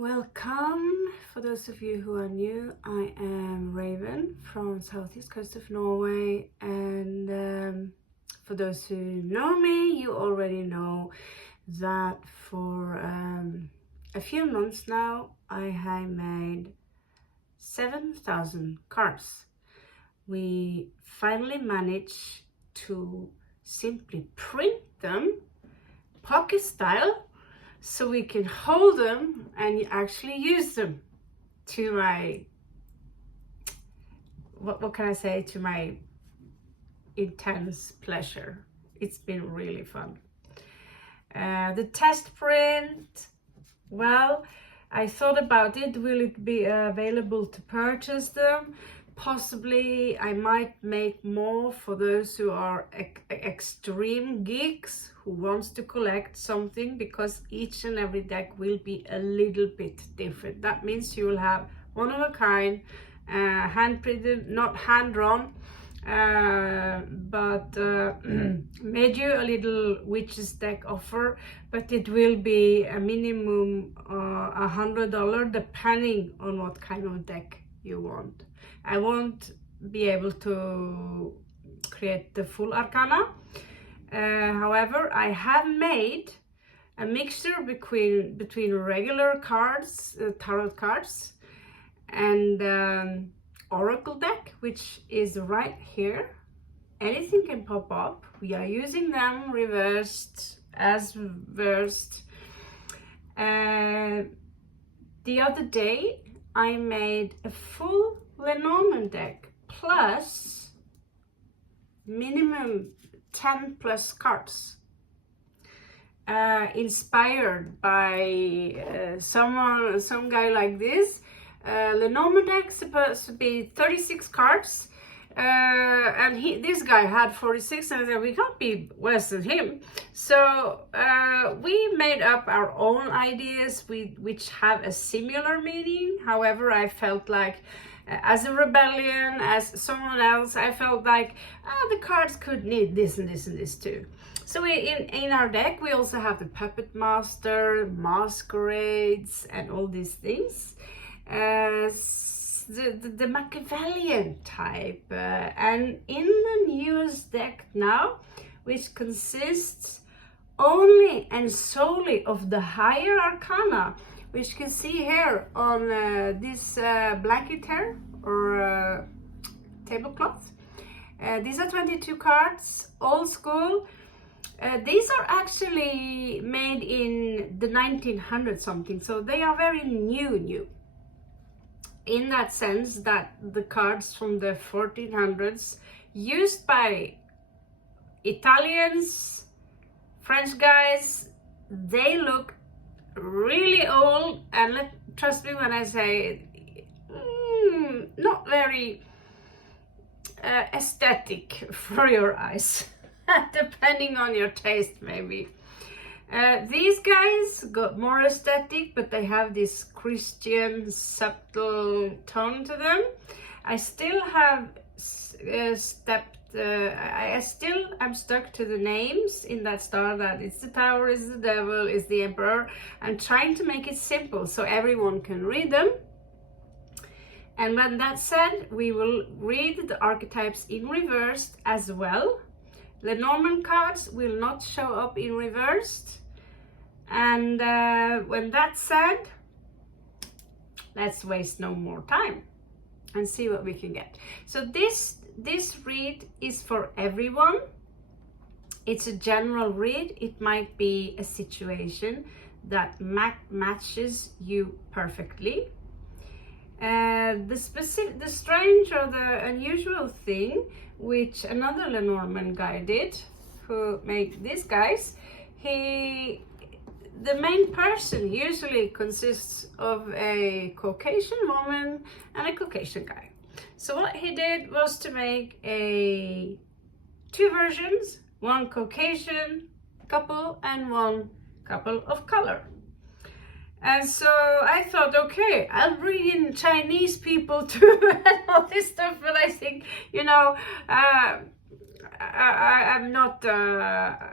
Welcome. For those of you who are new, I am Raven from southeast coast of Norway, and for those who know me, you already know that for a few months now I have made 7,000 cards. We finally managed to simply print them pocket style, so we can hold them and actually use them to my, what can I say, to my intense pleasure. It's been really fun. The test print, well, I thought about it. Will it be available to purchase them? Possibly I might make more for those who are extreme geeks who wants to collect something, because each and every deck will be a little bit different. That means you will have one of a kind, hand printed, not hand drawn, but made you a little witches deck offer, but it will be a minimum $100 depending on what kind of deck you want. I won't be able to create the full arcana. However, I have made a mixture between regular cards, tarot cards, and oracle deck, which is right here. Anything can pop up. We are using them reversed as versed. The other day I made a full Lenormand deck plus minimum 10 plus cards, inspired by some guy like this. Lenormand deck supposed to be 36 cards, and this guy had 46, and I said we can't be worse than him. So we made up our own ideas which have a similar meaning. However, I felt like as a rebellion, as someone else, I felt like the cards could need this and this and this too. So in our deck we also have the Puppet Master, Masquerades, and all these things. The Machiavellian type, and in the newest deck now, which consists only and solely of the higher arcana, which you can see here on this blanket here, or tablecloth. These are 22 cards, old school. These are actually made in the 1900 something, so they are very new. In that sense that the cards from the 1400s, used by Italians, French guys, they look really old, and trust me when I say not very aesthetic for your eyes, depending on your taste maybe. These guys got more aesthetic, but they have this Christian subtle tone to them. I still have I still am stuck to the names in that style, that it's the Tower, it's the Devil, it's the Emperor. I'm trying to make it simple so everyone can read them. And when that's said, we will read the archetypes in reversed as well. Lenormand cards will not show up in reversed. And when that's said, let's waste no more time and see what we can get. So this read is for everyone. It's a general read. It might be a situation that matches you perfectly. The strange or the unusual thing, which another Lenormand guy did, who made these guys, the main person usually consists of a Caucasian woman and a Caucasian guy. So what he did was to make two versions, one Caucasian couple and one couple of color. And so I thought, okay, I'll bring in Chinese people too and all this stuff, but I think, I'm not,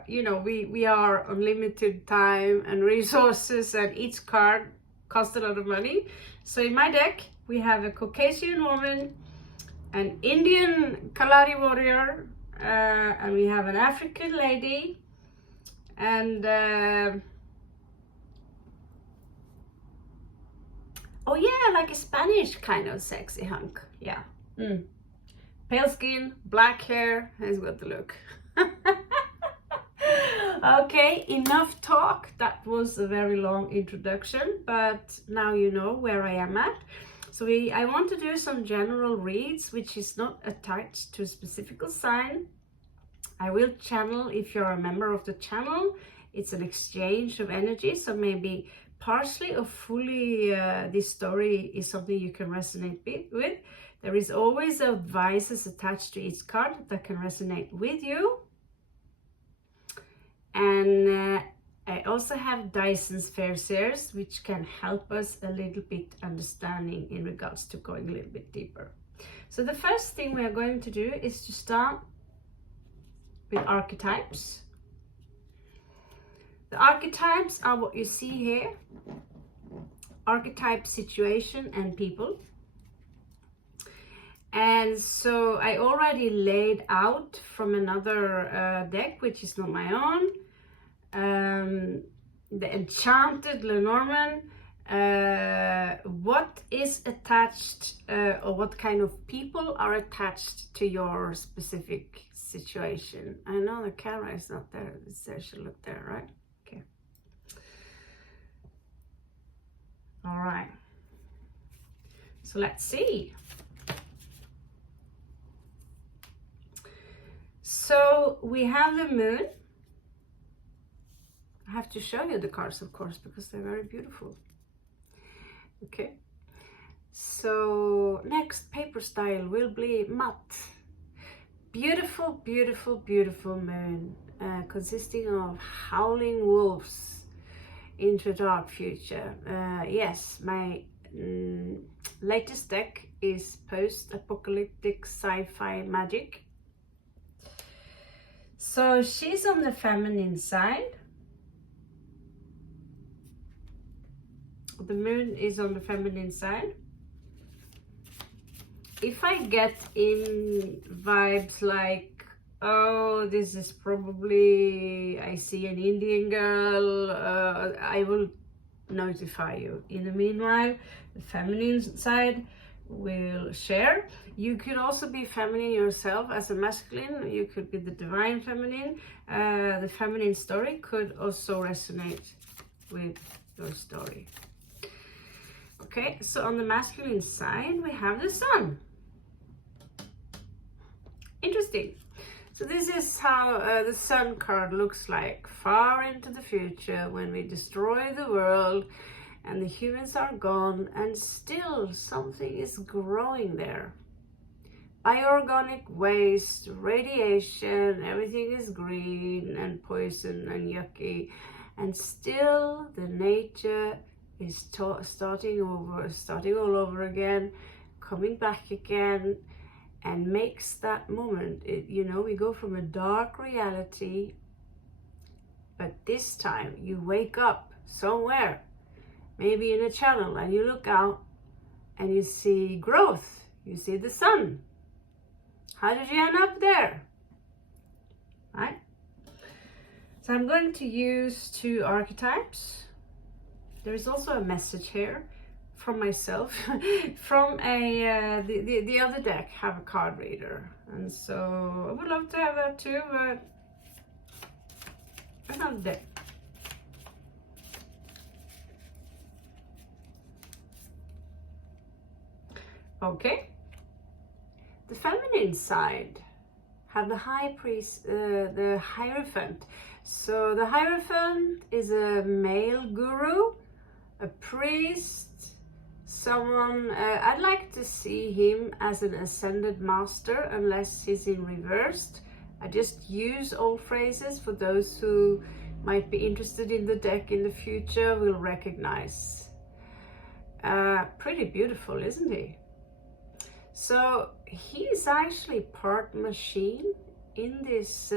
we are on limited time and resources, and each card cost a lot of money. So in my deck, we have a Caucasian woman, an Indian Kalari warrior, and we have an African lady, and oh yeah, like a Spanish kind of sexy hunk. Yeah. Pale skin, black hair, has got the look. Okay, enough talk. That was a very long introduction, but now you know where I am at. So I want to do some general reads, which is not attached to a specific sign. I will channel if you're a member of the channel. It's an exchange of energy, so maybe partially or fully this story is something you can resonate with. There is always advices attached to each card that can resonate with you. And I also have Dyson's Fairseers, which can help us a little bit understanding in regards to going a little bit deeper. So the first thing we are going to do is to start with archetypes. The archetypes are what you see here. Archetype, situation, and people. And so I already laid out from another deck, which is not my own, the Enchanted Lenormand, what is attached or what kind of people are attached to your specific situation. I know the camera is not there, it should look there, right? Okay. All right. So let's see. So we have the moon. I have to show you the cards, of course, because they're very beautiful. Okay. So next paper style will be matte. Beautiful, beautiful, beautiful moon, consisting of howling wolves into a dark future. Yes, my latest deck is post-apocalyptic sci-fi magic. So she's on the feminine side. The moon is on the feminine side. If I get in vibes like, oh, this is probably, I see an Indian girl, I will notify you. In the meanwhile, the feminine side will share. You could also be feminine yourself as a masculine. You could be the divine feminine. The feminine story could also resonate with your story. Okay, so on the masculine side, we have the sun. Interesting. So this is how the sun card looks like far into the future, when we destroy the world and the humans are gone and still something is growing there. Bioorganic waste, radiation, everything is green and poison and yucky, and still the nature is starting all over again, coming back again, and makes that moment. We go from a dark reality, but this time you wake up somewhere, maybe in a channel, and you look out and you see growth, you see the sun. How did you end up there? Right? So I'm going to use 2 archetypes. There is also a message here from myself, from the other deck, have a card reader. And so I would love to have that too, but another deck. Okay. The feminine side have the high priest, the Hierophant. So the Hierophant is a male guru, a priest, someone, I'd like to see him as an ascended master, unless he's in reversed. I just use old phrases for those who might be interested in the deck in the future will recognize. Pretty beautiful, isn't he? So he's actually part machine in this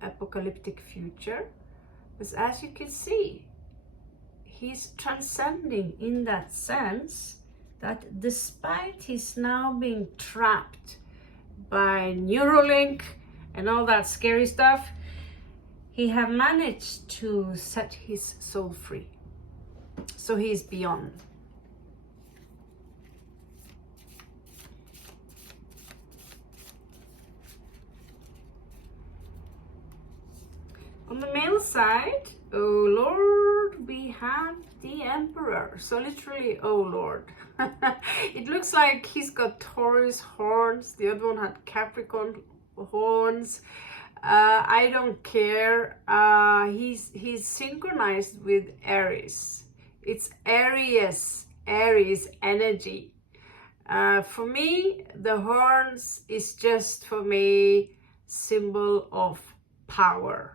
apocalyptic future, because as you can see, he's transcending in that sense that despite he's now being trapped by Neuralink and all that scary stuff, he have managed to set his soul free. So he's beyond. On the male side, oh Lord, we have the Emperor. So literally, oh Lord. It looks like he's got Taurus horns. The other one had Capricorn horns. I don't care. He's synchronized with Aries. It's Aries energy. For me, the horns is just for me symbol of power.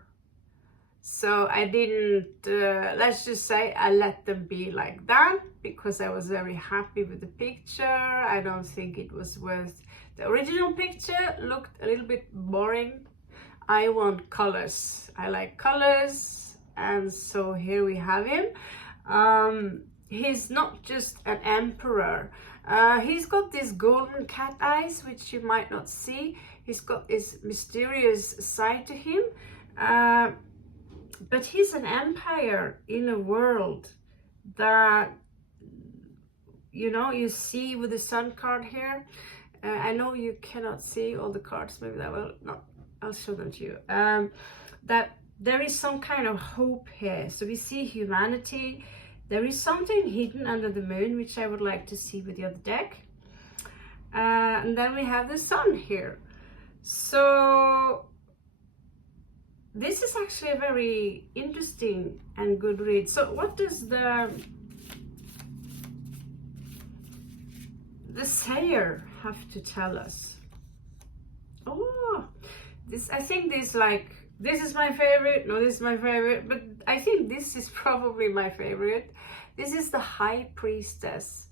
So I didn't, let's just say I let them be like that because I was very happy with the picture. I don't think it was worth, the original picture looked a little bit boring. I want colors. I like colors. And so here we have him. He's not just an emperor. He's got these golden cat eyes, which you might not see. He's got this mysterious side to him. But he's an empire in a world that, you know, you see with the sun card here. I know you cannot see all the cards, maybe that will not, I'll show them to you. That there is some kind of hope here. So we see humanity. There is something hidden under the moon, which I would like to see with the other deck. And then we have the sun here. So this is actually a very interesting and good read. So what does the Sayer have to tell us? Oh, this, I think this, like, this is my favorite. No, this is my favorite, but I think this is probably my favorite. This is the High Priestess.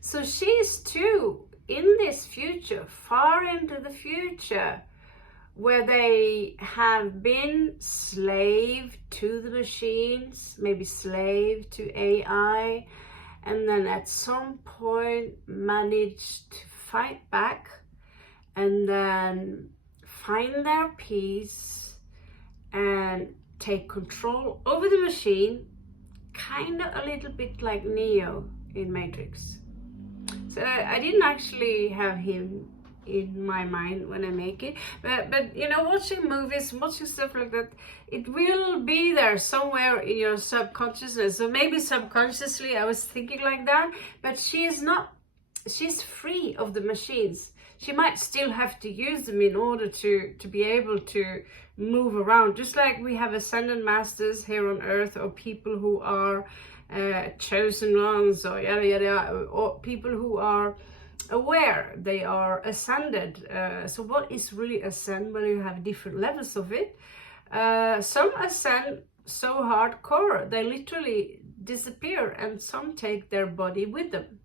So she's too in this future, far into the future, where they have been slave to the machines, maybe slave to AI, and then at some point managed to fight back and then find their peace and take control over the machine, kind of a little bit like Neo in Matrix. So I didn't actually have him in my mind when I make it, but you know, watching movies, watching stuff like that, it will be there somewhere in your subconsciousness. So maybe subconsciously I was thinking like that, but she is not, she's free of the machines. She might still have to use them in order to be able to move around, just like we have ascended masters here on earth, or people who are chosen ones, or yada yada, or people who are aware they are ascended. So what is really ascend? Well, you have different levels of it. Some ascend so hardcore they literally disappear, and some take their body with them.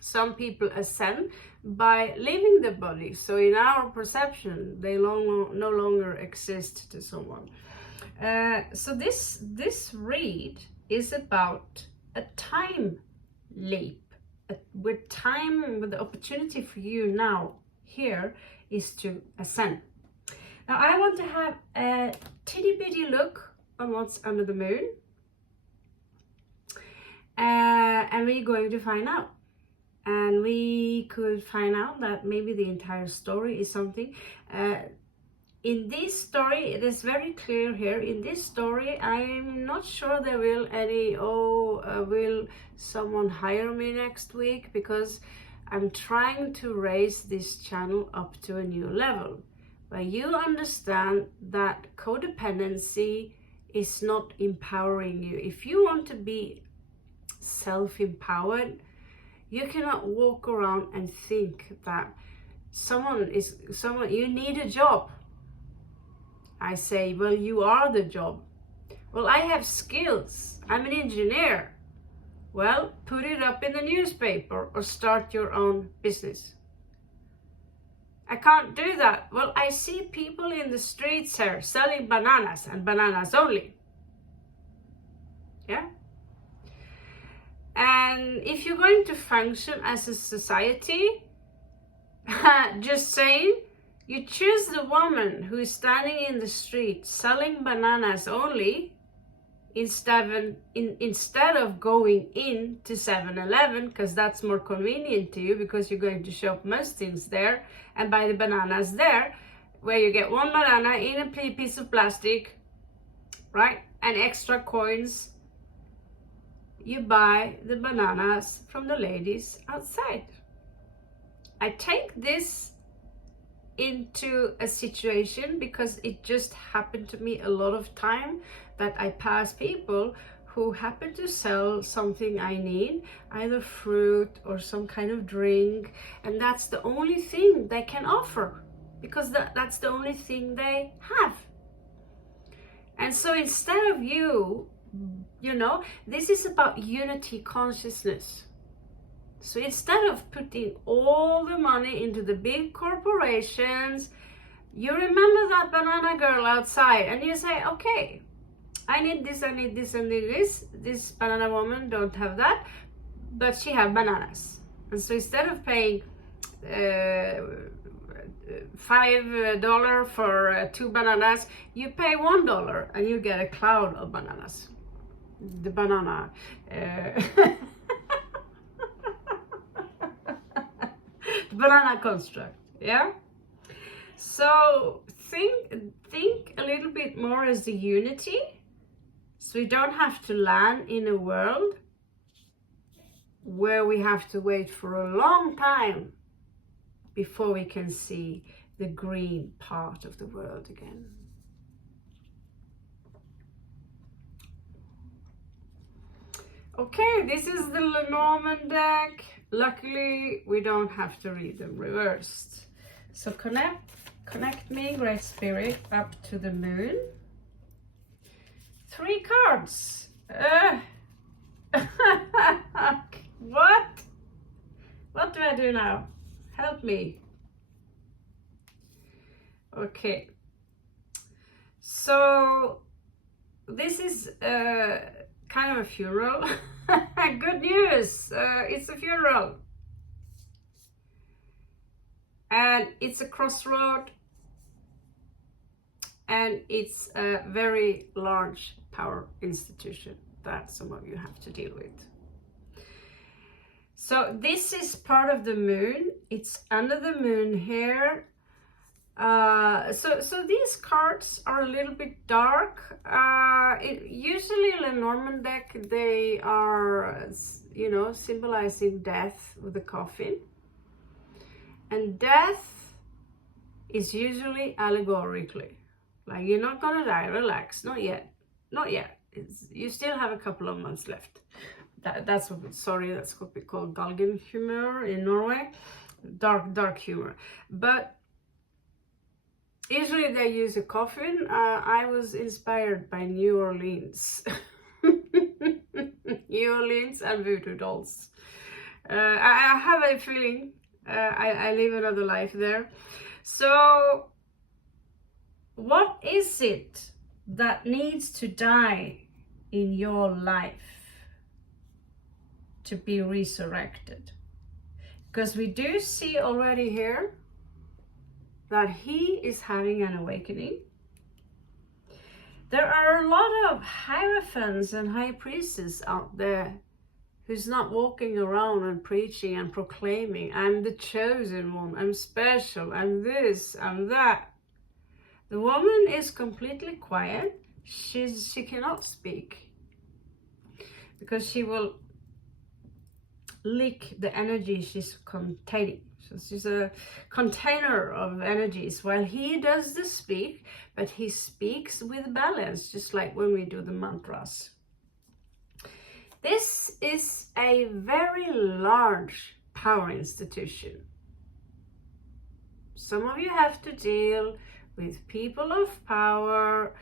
Some people ascend by leaving the body, so in our perception they no longer exist to someone. So this read is about a time leap. With time, with the opportunity for you now here is to ascend. Now I want to have a teeny bitty look on what's under the moon, and we're going to find out. And we could find out that maybe the entire story is something. In this story, it is very clear here. In this story, I'm not sure there will any, will someone hire me next week? Because I'm trying to raise this channel up to a new level, where you understand that codependency is not empowering you. If you want to be self-empowered, you cannot walk around and think that you need a job. I say, well, you are the job. Well, I have skills. I'm an engineer. Well, put it up in the newspaper or start your own business. I can't do that. Well, I see people in the streets here selling bananas and bananas only. Yeah? And if you're going to function as a society, just saying, you choose the woman who is standing in the street selling bananas only, instead of going in to 7-Eleven, because that's more convenient to you, because you're going to shop most things there and buy the bananas there, where you get one banana in a piece of plastic, right, and extra coins. You buy the bananas from the ladies outside. I take this into a situation because it just happened to me a lot of time that I pass people who happen to sell something I need, either fruit or some kind of drink, and that's the only thing they can offer, because that's the only thing they have. And so instead of you know, this is about unity consciousness. So instead of putting all the money into the big corporations, you remember that banana girl outside and you say, okay, I need this, I need this, and this. This banana woman don't have that, but she have bananas. And so instead of paying $5 for 2 bananas, you pay $1 and you get a cloud of bananas. The banana banana construct, yeah. So think a little bit more as the unity, so we don't have to land in a world where we have to wait for a long time before we can see the green part of the world again. Okay, this is the Lenormand deck. Luckily, we don't have to read them reversed. So connect me, Great Spirit, up to the moon. 3 cards. What do I do now? Help me. Okay. So this is kind of a funeral. Good news, it's a funeral. And it's a crossroad. And it's a very large power institution that some of you have to deal with. So this is part of the moon. It's under the moon here. So these cards are a little bit dark. Usually Lenormand deck, they are, you know, symbolizing death with a coffin. And death is usually allegorically. Like, you're not gonna die, relax, not yet. You still have a couple of months left. That's what we call galgen humor in Norway. Dark humor. But usually they use a coffin. I was inspired by New Orleans. New Orleans and voodoo dolls. I have a feeling I live another life there. So what is it that needs to die in your life to be resurrected? Because we do see already here that he is having an awakening. There are a lot of hierophants and high priestesses out there who's not walking around and preaching and proclaiming, I'm the chosen one, I'm special, I'm this, I'm that. The woman is completely quiet. She cannot speak because she will leak the energy she's containing. So she's a container of energies while he does the speak, but he speaks with balance, just like when we do the mantras. This is a very large power institution. Some of you have to deal with people of power.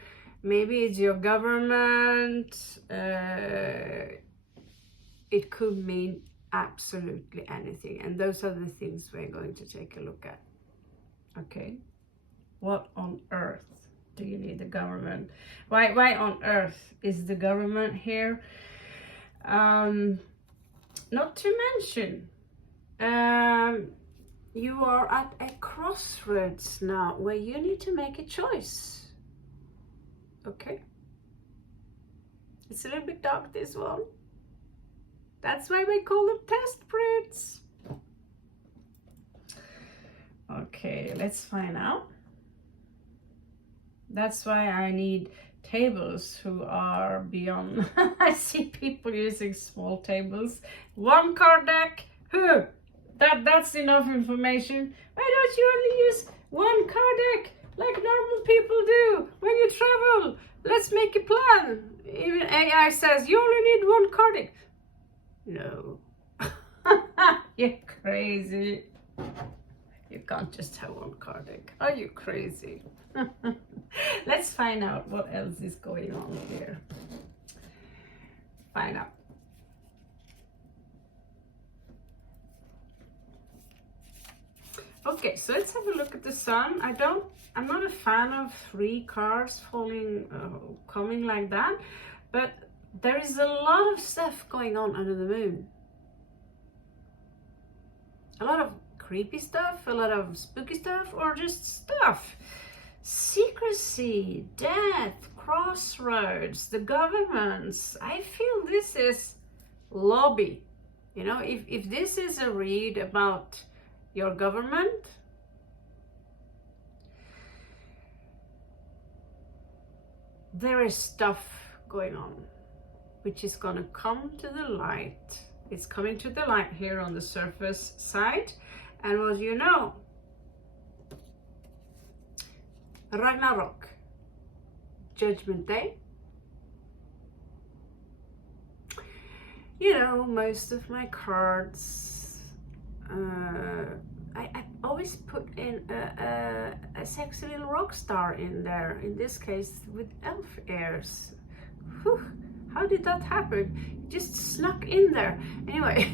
Maybe it's your government. It could mean absolutely anything, and those are the things we're going to take a look at. Okay, what on earth do you need the government? Why on earth is the government here? Not to mention, you are at a crossroads now where you need to make a choice. Okay? It's a little bit dark, this one. That's why we call them test fruits. Okay, let's find out. That's why I need tables who are beyond. I see people using small tables. One card deck. That's enough information. Why don't you only use one card deck like normal people do when you travel? Let's make a plan. Even AI says you only need one card deck. No. You're crazy. You can't just have one card deck. Are you crazy? Let's find out what else is going on here. Find out. Okay, so let's have a look at the sun. I'm not a fan of 3 cards coming like that, but there is a lot of stuff going on under the moon. A lot of creepy stuff, a lot of spooky stuff, or just stuff. Secrecy, death, crossroads, the governments. I feel this is lobby. You know, if this is a read about your government, there is stuff going on which is going to come to the light. It's coming to the light here on the surface side. And what you know, Ragnarok, Judgment Day. You know, most of my cards, I always put in a sexy little rock star in there, in this case with elf ears. Whew, how did that happen? It just snuck in there. Anyway.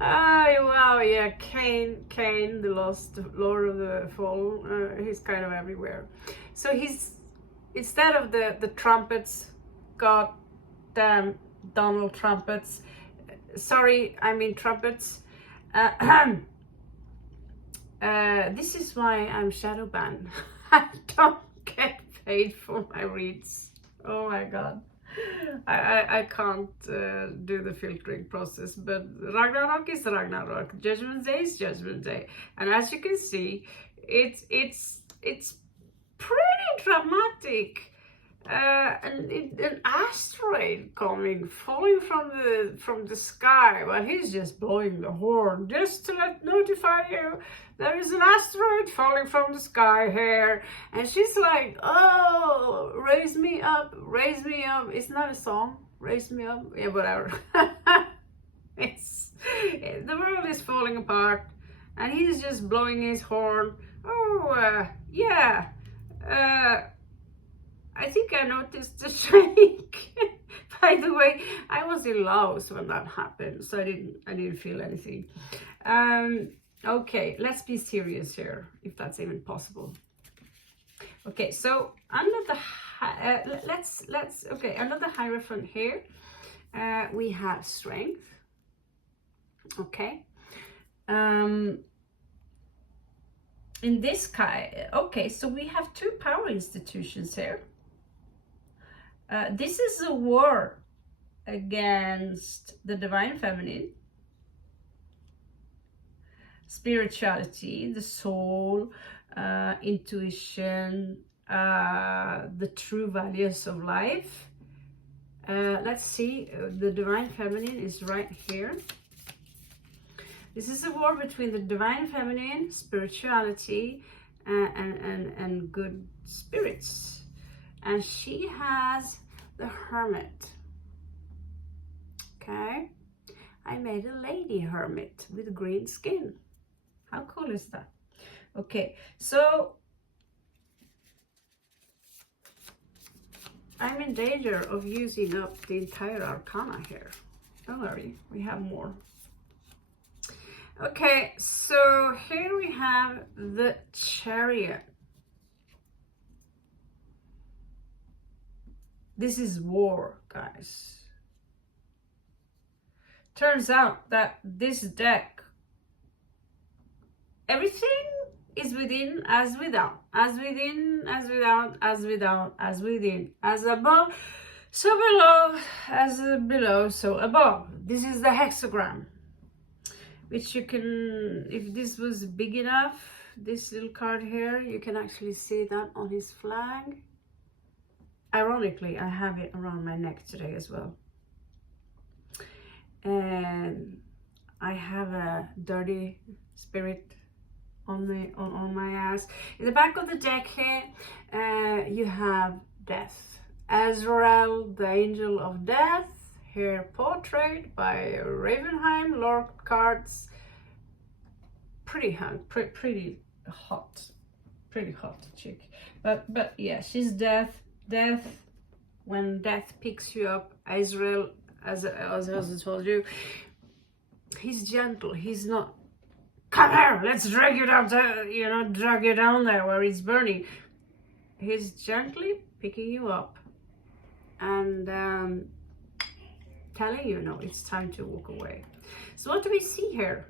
Wow, yeah, Cain, the lost Lord of the Fallen, he's kind of everywhere. So he's, instead of the trumpets, God damn Donald trumpets, sorry, I mean trumpets, this is why I'm shadow banned. I don't get paid for my reads. Oh my God. I can't do the filtering process, but Ragnarok is Ragnarok. Judgment Day is Judgment Day, and as you can see, it's pretty dramatic. An asteroid falling from the sky, but he's just blowing the horn just to notify you there is an asteroid falling from the sky here. And she's like, oh, raise me up, raise me up. It's not a song, raise me up, yeah, whatever. The world is falling apart and he's just blowing his horn. Oh, yeah. I think I noticed the shake. By the way, I was in Laos when that happened, so I didn't feel anything. Okay, let's be serious here, if that's even possible. Okay, so under the under the Hierophant here, we have strength. Okay. In this guy, okay, so we have 2 power institutions here. This is a war against the divine feminine, spirituality, the soul, intuition, the true values of life. Let's see, the divine feminine is right here. This is a war between the divine feminine, spirituality, and good spirits. And she has the Hermit. Okay, I made a lady hermit with green skin. How cool is that? Okay, so I'm in danger of using up the entire arcana here. Don't worry, we have more. Okay, so here we have the Chariot. This is war, guys. Turns out that this deck, everything is within as without, as within as without, as without as within, as above so below, as below so above. This is the hexagram, which you can, if this was big enough, this little card here, you can actually see that on his flag. Ironically, I have it around my neck today as well. And I have a dirty spirit on my ass. In the back of the deck here, you have death. Azrael, the angel of death, here portrayed by Ravenheim, Lord cards. Pretty hot chick. But yeah, she's death. Death, when death picks you up, Azrael, as I told you, he's gentle. He's not, come here, let's drag you down to, drag you down there where it's burning. He's gently picking you up and telling you, no, it's time to walk away. So what do we see here?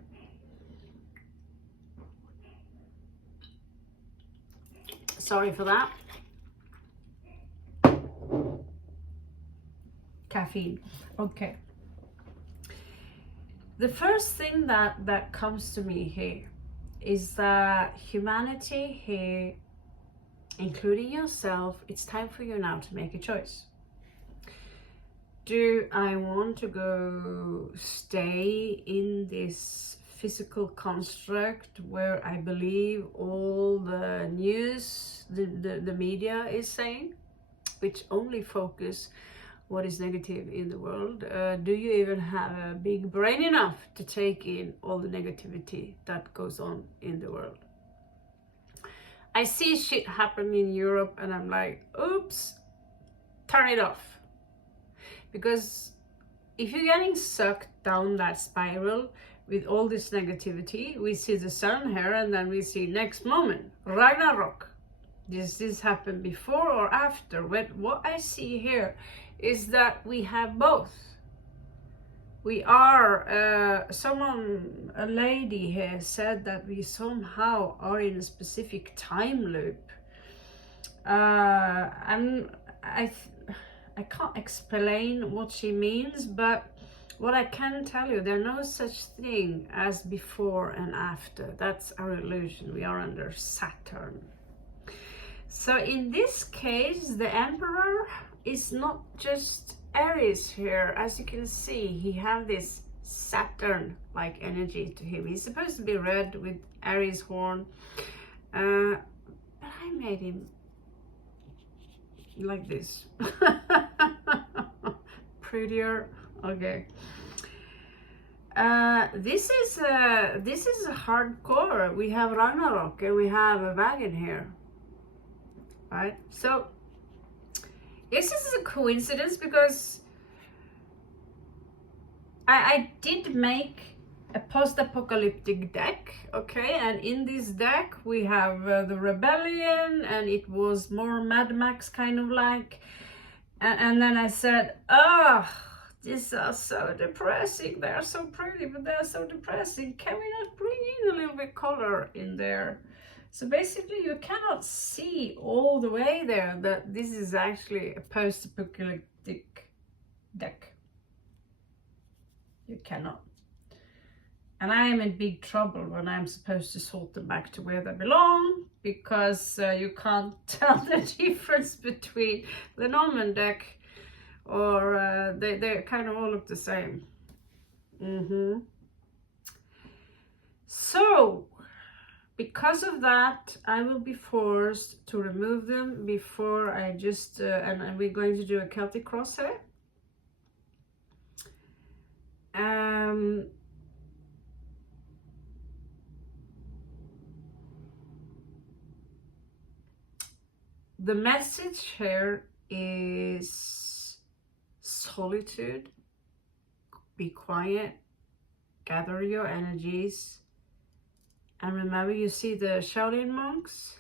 Sorry for that. Caffeine. Okay. The first thing that comes to me here is that humanity here, including yourself, it's time for you now to make a choice. Do I want to go stay in this physical construct where I believe all the news, the media is saying, which only focus what is negative in the world? Do you even have a big brain enough to take in all the negativity that goes on in the world? I see shit happen in Europe and I'm like, oops, turn it off. Because if you're getting sucked down that spiral with all this negativity, we see the sun here and then we see next moment, Ragnarok. Does this happen before or after? What I see here is that we have both. We are, a lady here said that we somehow are in a specific time loop. I can't explain what she means, but what I can tell you, there's no such thing as before and after. That's our illusion. We are under Saturn. So in this case, the Emperor is not just Aries here. As you can see, he have this Saturn-like energy to him. He's supposed to be red with Aries horn, but I made him like this. Prettier. Okay. This is a hardcore. We have Ragnarok and we have a wagon here. Right, so this is a coincidence because I did make a post-apocalyptic deck, okay, and in this deck we have the rebellion, and it was more Mad Max kind of like, and then I said, these are so depressing, they're so pretty but they're so depressing, can we not bring in a little bit color in there? So basically you cannot see all the way there that this is actually a post-apocalyptic deck. You cannot. And I am in big trouble when I'm supposed to sort them back to where they belong, because you can't tell the difference between the Norman deck or they kind of all look the same. So because of that, I will be forced to remove them before I just, and we're going to do a Celtic crosshair. The message here is solitude, be quiet, gather your energies. And remember, you see the Shaolin monks?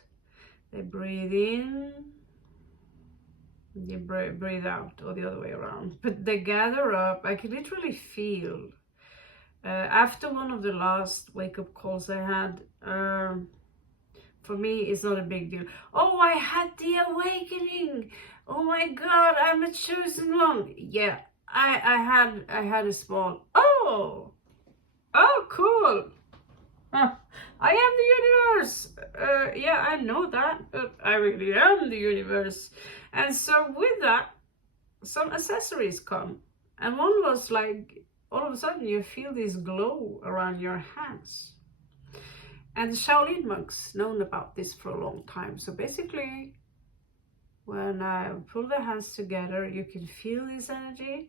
They breathe in, You breathe out, or the other way around. But they gather up. I could literally feel. After one of the last wake-up calls I had, for me, it's not a big deal. Oh, I had the awakening. Oh my God, I'm a chosen one. Yeah, I had a small. Oh, cool. Huh. I am the universe. Yeah, I know that, but I really am the universe. And so with that, some accessories come. And one was like, all of a sudden you feel this glow around your hands. And the Shaolin monks known about this for a long time. So basically, when I pull the hands together, you can feel this energy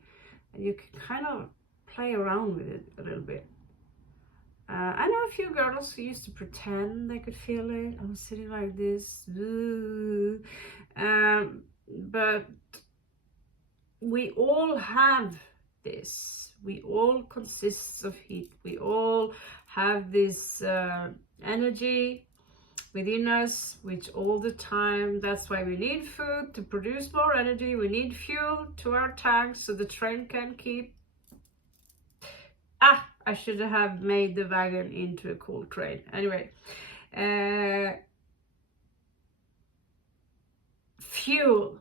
and you can kind of play around with it a little bit. I know a few girls who used to pretend they could feel it. I was sitting like this. But we all have this. We all consist of heat. We all have this energy within us, which all the time, that's why we need food to produce more energy. We need fuel to our tanks so the train can keep. I should have made the wagon into a cool train. Anyway, fuel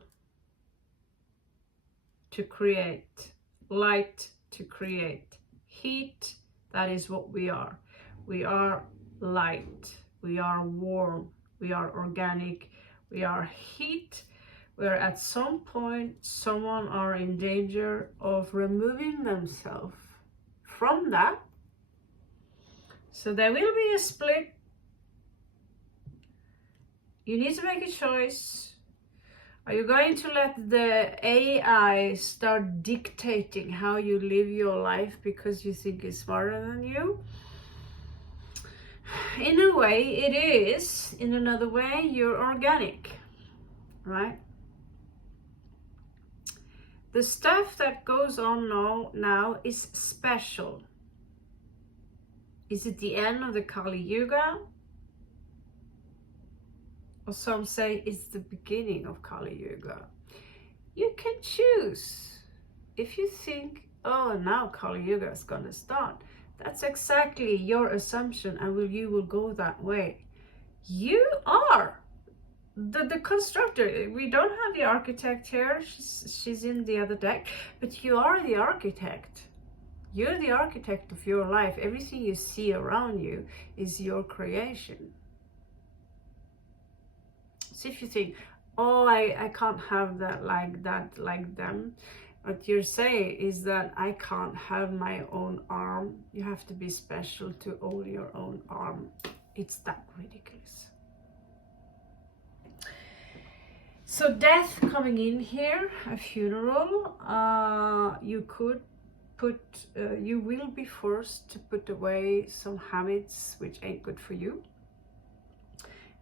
to create, light to create, heat, that is what we are. We are light, we are warm, we are organic, we are heat, where at some point someone are in danger of removing themselves from that. So there will be a split. You need to make a choice. Are you going to let the AI start dictating how you live your life because you think it's smarter than you? In a way it is. In another way, you're organic, right? The stuff that goes on now is special. Is it the end of the Kali Yuga? Or some say it's the beginning of Kali Yuga. You can choose. If you think, oh, now Kali Yuga is gonna start, that's exactly your assumption, and you will go that way. You are the constructor. We don't have the architect here. She's in the other deck, but you are the architect. You're the architect of your life. Everything you see around you is your creation. So if you think, oh, I can't have that like them, what you're saying is that I can't have my own arm. You have to be special to own your own arm. It's that ridiculous. So death coming in here, a funeral, you will be forced to put away some habits which ain't good for you.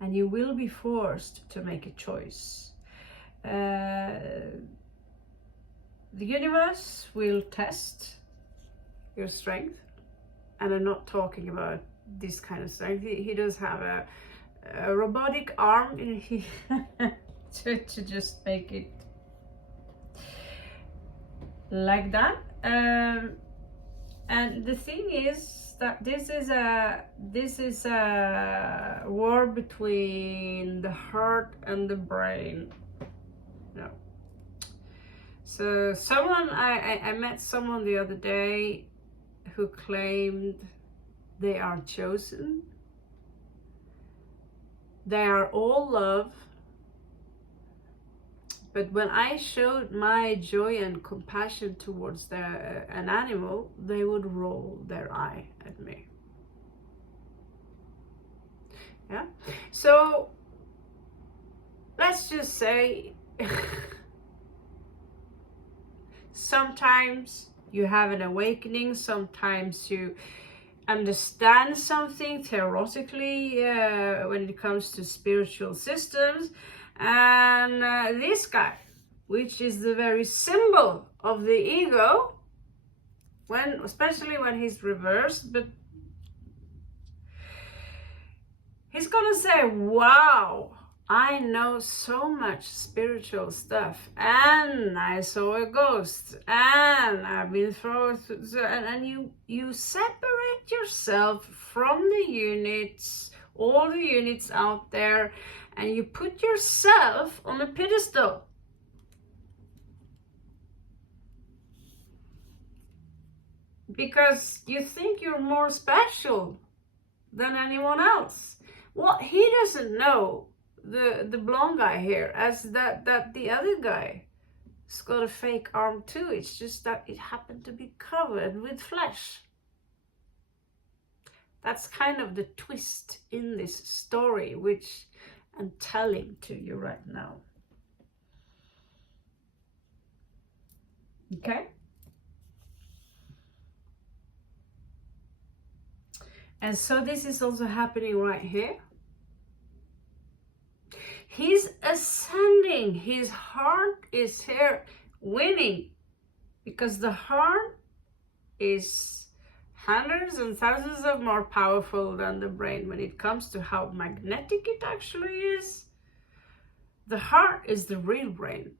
And you will be forced to make a choice. The universe will test your strength. And I'm not talking about this kind of strength. He does have a robotic arm to just make it like that. And the thing is that this is a war between the heart and the brain. No. So I met someone the other day who claimed they are chosen. They are all love. But when I showed my joy and compassion towards an animal, they would roll their eye at me. Yeah. So let's just say sometimes you have an awakening, sometimes you understand something theoretically when it comes to spiritual systems. And this guy, which is the very symbol of the ego, especially when he's reversed, but he's gonna say, wow, I know so much spiritual stuff, and I saw a ghost, and I've been through, and you separate yourself from the units, all the units out there, and you put yourself on a pedestal. Because you think you're more special than anyone else. What he doesn't know, the blonde guy here, as that the other guy has got a fake arm too. It's just that it happened to be covered with flesh. That's kind of the twist in this story, which I'm telling to you right now. Okay? And so this is also happening right here. He's ascending. His heart is here winning, because the heart is hundreds and thousands of more powerful than the brain when it comes to how magnetic it actually is. The heart is the real brain.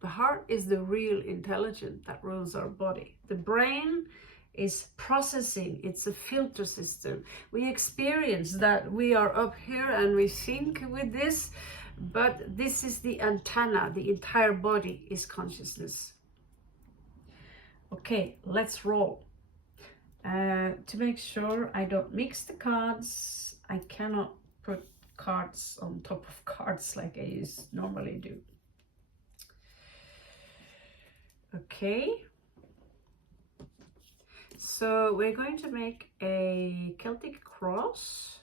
The heart is the real intelligence that rules our body. The brain is processing. It's a filter system. We experience that we are up here and we think with this, but this is the antenna. The entire body is consciousness. Okay, let's roll. To make sure I don't mix the cards, I cannot put cards on top of cards like I normally do. Okay, so we're going to make a Celtic cross.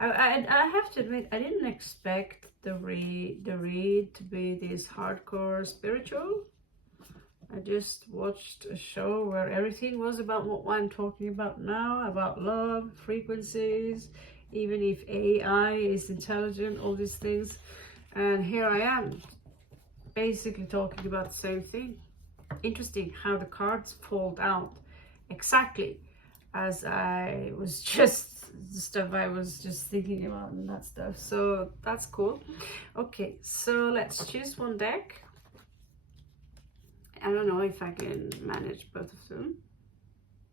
I have to admit, I didn't expect the read to be this hardcore spiritual. I just watched a show where everything was about what I'm talking about now, about love, frequencies, even if AI is intelligent, all these things. And here I am, basically talking about the same thing. Interesting how the cards fold out exactly as I was just, the stuff I was just thinking about and that stuff. So that's cool. Okay, so let's choose one deck. I don't know if I can manage both of them.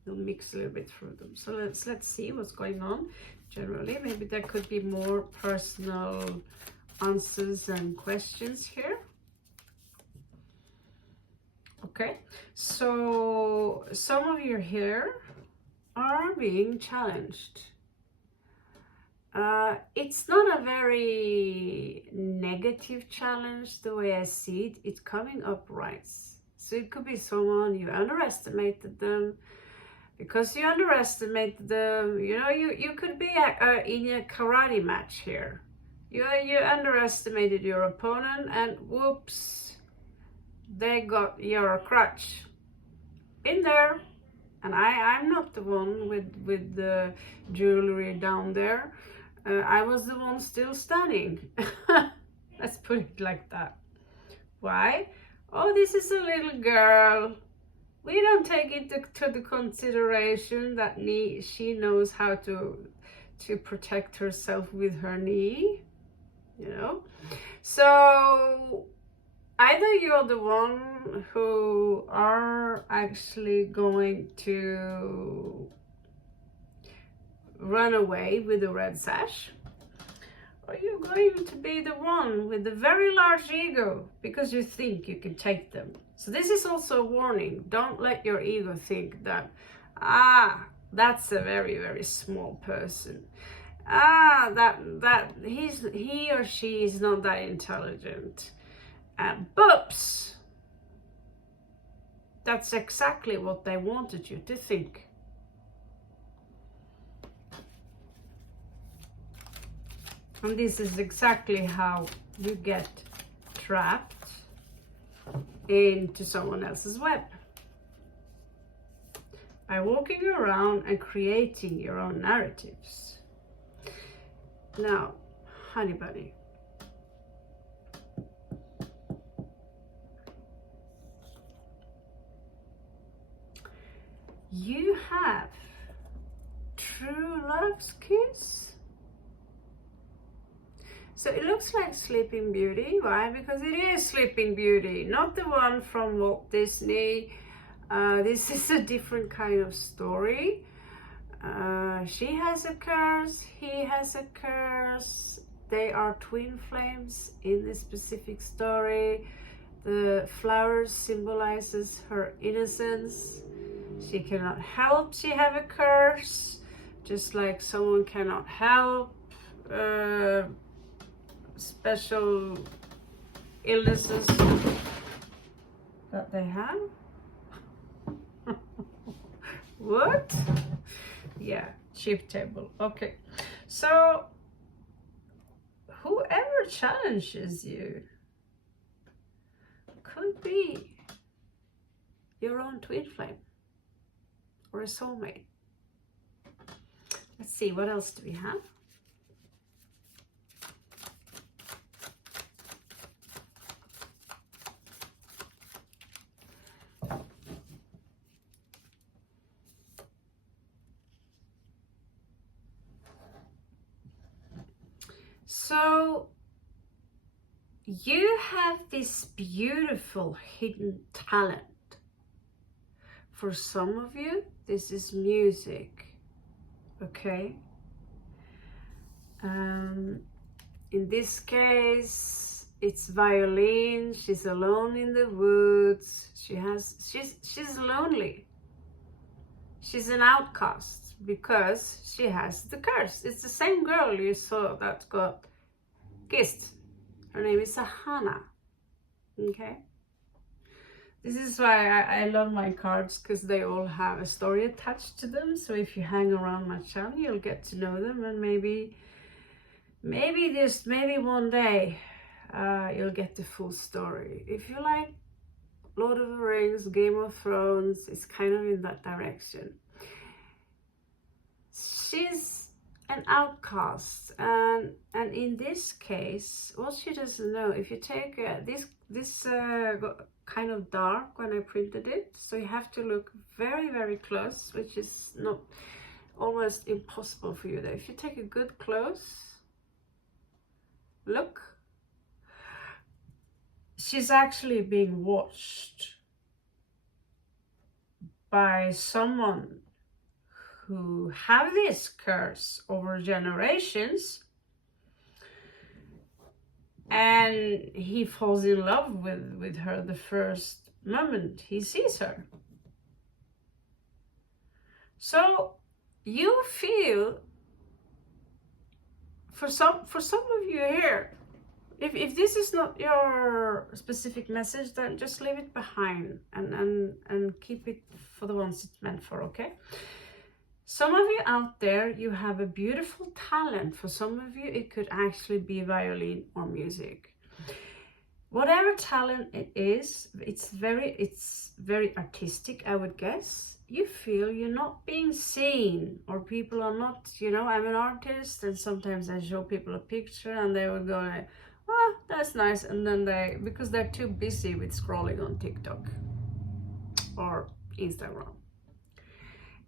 We'll mix a little bit through them. So let's see what's going on generally. Maybe there could be more personal answers and questions here. Okay, so some of you here are being challenged. It's not a very negative challenge the way I see it. It's coming up right. So it could be someone you underestimated them. Because you underestimated them, you know, you could be in a karate match here. You underestimated your opponent, and whoops, they got your crutch. Been there. And I'm not the one with the jewelry down there. I was the one still standing. Let's put it like that. Why? Oh, this is a little girl. We don't take into the consideration that she knows how to protect herself with her knee, you know. So either you're the one who are actually going to run away with the red sash, or you're going to be the one with the very large ego because you think you can take them. So this is also a warning. Don't let your ego think that, that's a very, very small person. That he or she is not that intelligent. Boops! That's exactly what they wanted you to think. And this is exactly how you get trapped into someone else's web. By walking around and creating your own narratives. Now, honey bunny. You have true love's kiss. So it looks like Sleeping Beauty. Why? Because it is Sleeping Beauty, not the one from Walt Disney. This is a different kind of story. She has a curse, he has a curse. They are twin flames in this specific story. The flowers symbolizes her innocence. She cannot help she have a curse, just like someone cannot help special illnesses that they have. What? Yeah, shift table. Okay, so whoever challenges you could be your own twin flame or a soulmate. Let's see, what else do we have? So you have this beautiful hidden talent. For some of you, this is music, okay? In this case, it's violin. She's alone in the woods. She's lonely. She's an outcast because she has the curse. It's the same girl you saw that got kissed. Her name is Sahana, okay? This is why I love my cards, because they all have a story attached to them. So if you hang around my channel, you'll get to know them, and maybe one day you'll get the full story. If you like Lord of the Rings, Game of Thrones, it's kind of in that direction. She's an outcast, and in this case, what she doesn't know, if you take this got kind of dark when I printed it, so you have to look very, very close, which is not almost impossible for you there. If you take a good close look, she's actually being watched by someone who have this curse over generations, and he falls in love with her the first moment he sees her. So you feel, for some of you here, if this is not your specific message, then just leave it behind and keep it for the ones it's meant for, okay? Some of you out there, you have a beautiful talent. For some of you, it could actually be violin or music. Whatever talent it is, it's very artistic, I would guess. You feel you're not being seen, or people are not, you know, I'm an artist, and sometimes I show people a picture and they will go like, oh, that's nice, and then because they're too busy with scrolling on TikTok or Instagram.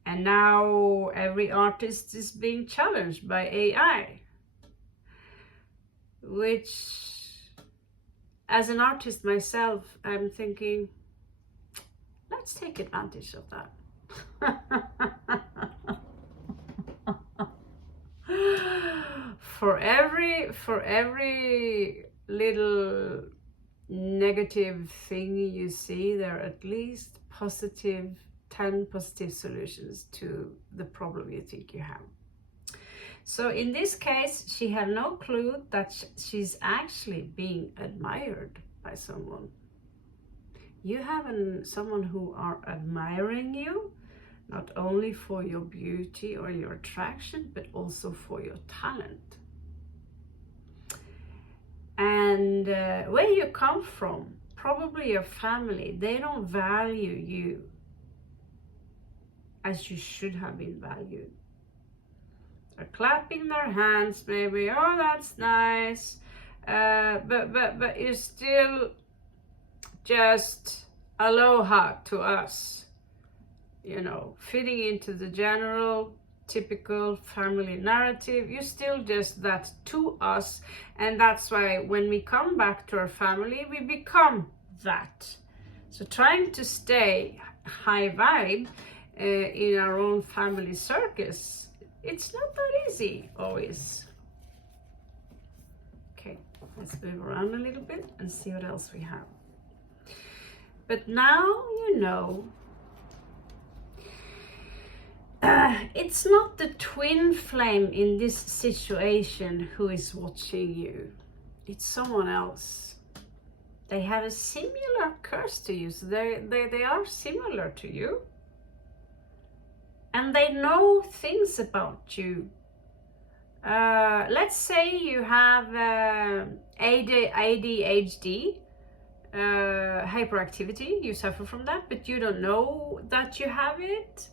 And now every artist is being challenged by AI, which, as an artist myself, I'm thinking, let's take advantage of that. For every little negative thing you see, there are at least 10 positive solutions to the problem you think you have. So in this case, she had no clue that she's actually being admired by someone. You have someone who are admiring you, not only for your beauty or your attraction, but also for your talent. And where you come from, probably your family, they don't value you as you should have been valued. They're clapping their hands, maybe, oh, that's nice, but you're still just aloha to us, you know, fitting into the general typical family narrative. You're still just that to us, and that's why when we come back to our family, we become that. So trying to stay high vibe in our own family circus, it's not that easy always. Okay, let's move around a little bit and see what else we have. But now you know, it's not the twin flame in this situation who is watching you. It's someone else. They have a similar curse to you, so they are similar to you. And they know things about you. Let's say you have ADHD, hyperactivity, you suffer from that, but you don't know that you have it.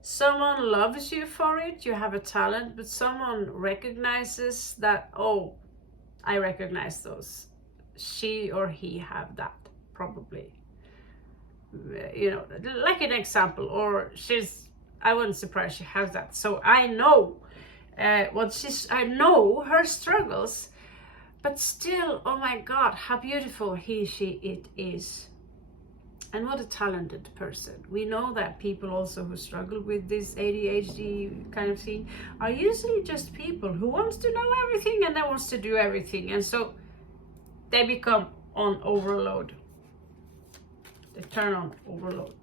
Someone loves you for it, you have a talent, but someone recognizes that, oh, I recognize those. She or he have that, probably. You know, like an example, or I wasn't surprised she has that. So I know I know her struggles, but still, oh my God, how beautiful it is. And what a talented person. We know that people also who struggle with this ADHD kind of thing are usually just people who wants to know everything and then wants to do everything. And so they become on overload. They turn on overload.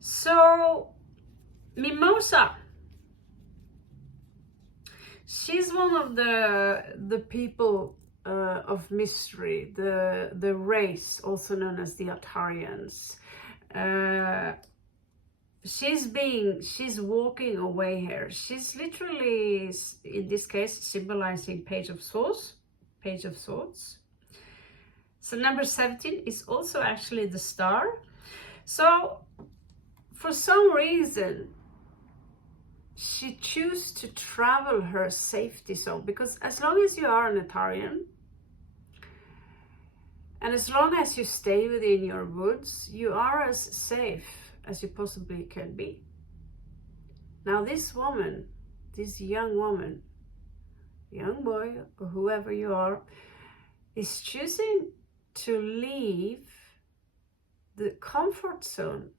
So Mimosa, she's one of the people of mystery, the race, also known as the Atarians. She's walking away here. She's literally, in this case, symbolizing Page of Swords. So number 17 is also actually the star. So for some reason, she chooses to travel her safety zone, because as long as you are an Atarian, and as long as you stay within your woods, you are as safe as you possibly can be. Now this woman, this young woman, young boy, or whoever you are, is choosing to leave the comfort zone.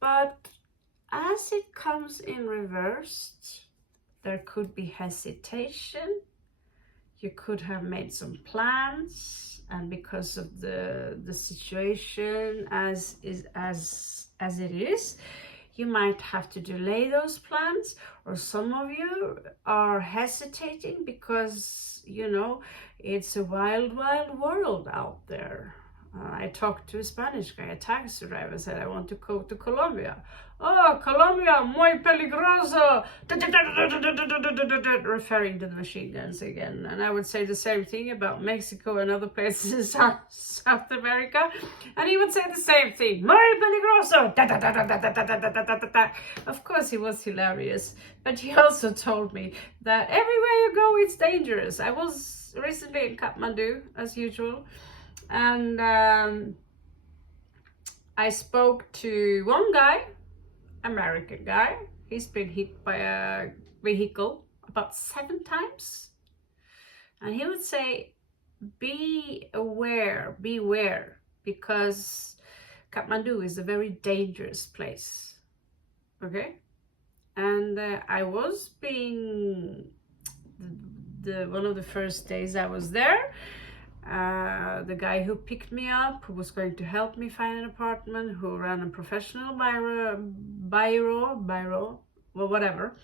But as it comes in reversed, there could be hesitation. You could have made some plans, and because of the situation as it is, you might have to delay those plans. Or some of you are hesitating because, you know, it's a wild, wild world out there. I talked to a Spanish guy, a taxi driver, said, I want to go to Colombia. Oh, Colombia, muy peligroso, referring to the machine guns again. And I would say the same thing about Mexico and other places in South America. And he would say the same thing, muy peligroso. Of course, he was hilarious. But he also told me that everywhere you go, it's dangerous. I was recently in Kathmandu, as usual. And I spoke to one guy, American guy. He's been hit by a vehicle about 7 times. And he would say, beware, because Kathmandu is a very dangerous place. Okay? And I was being, one of the first days I was there, the guy who picked me up, who was going to help me find an apartment, who ran a professional biro, well, whatever,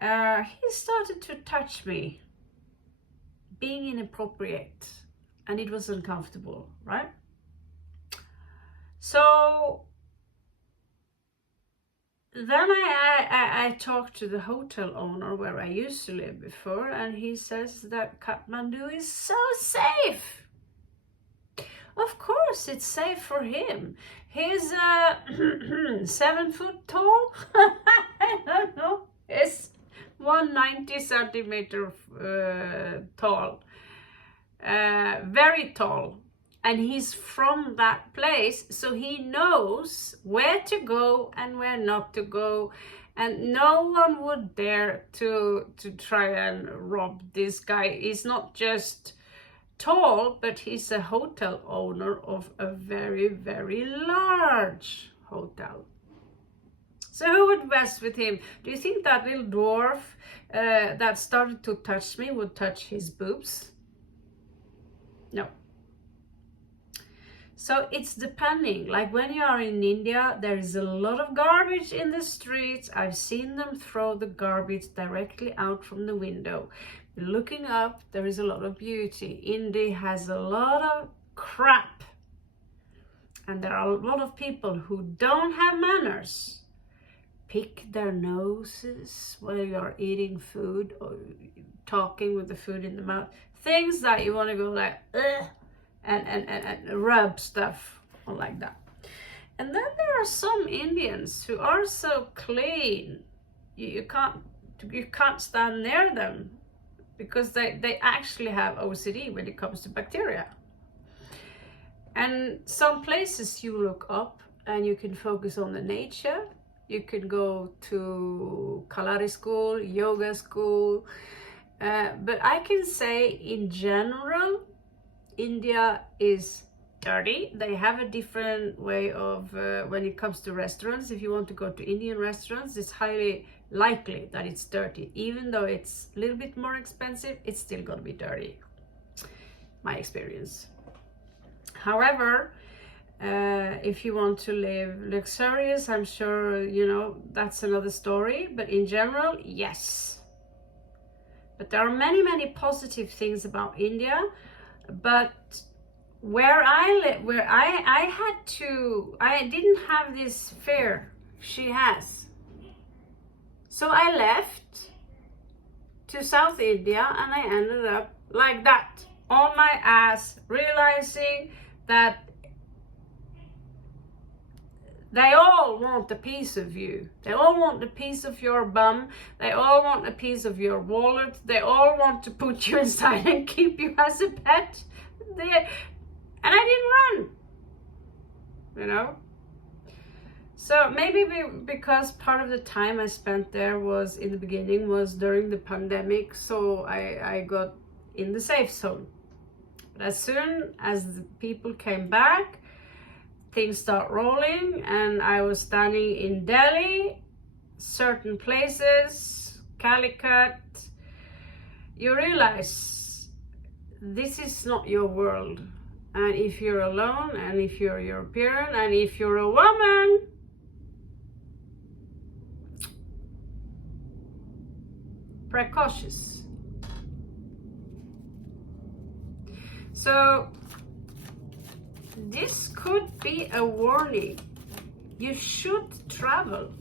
he started to touch me, being inappropriate, and it was uncomfortable, right? So then I talked to the hotel owner where I used to live before, and he says that Kathmandu is so safe. Of course, it's safe for him. He's 7 foot tall. I don't know. He's 190 centimeter tall. Very tall. and he's from that place, so he knows where to go and where not to go, and no one would dare to try and rob this guy. He's not just tall, but he's a hotel owner of a very, very large hotel. So who would mess with him? Do you think that little dwarf that started to touch me would touch his boobs? No. So it's depending. Like when you are in India, there is a lot of garbage in the streets. I've seen them throw the garbage directly out from the window. Looking up, there is a lot of beauty. India has a lot of crap. And there are a lot of people who don't have manners. Pick their noses while you're eating food or talking with the food in the mouth. Things that you want to go like, ugh, and rub stuff or like that. And then there are some Indians who are so clean, you can't stand near them because they actually have OCD when it comes to bacteria. And some places you look up and you can focus on the nature. You can go to Kalari school, yoga school, but I can say in general, India is dirty. They have a different way of, when it comes to restaurants. If you want to go to Indian restaurants, it's highly likely that it's dirty. Even though it's a little bit more expensive, it's still gonna be dirty. My experience. However, if you want to live luxurious, I'm sure, you know, that's another story. But in general, yes. But there are many, many positive things about India. But where I live, where I didn't have this fear she has. So I left to South India and I ended up like that, on my ass, realizing that they all want a piece of you. They all want a piece of your bum. They all want a piece of your wallet. They all want to put you inside and keep you as a pet. And I didn't run, you know. So maybe because part of the time I spent there was in the beginning was during the pandemic, so I got in the safe zone. But as soon as the people came back, things start rolling, and I was standing in Delhi, certain places, Calicut. You realize this is not your world. And if you're alone, and if you're European, and if you're a woman, precautious. So this could be a warning. You should travel,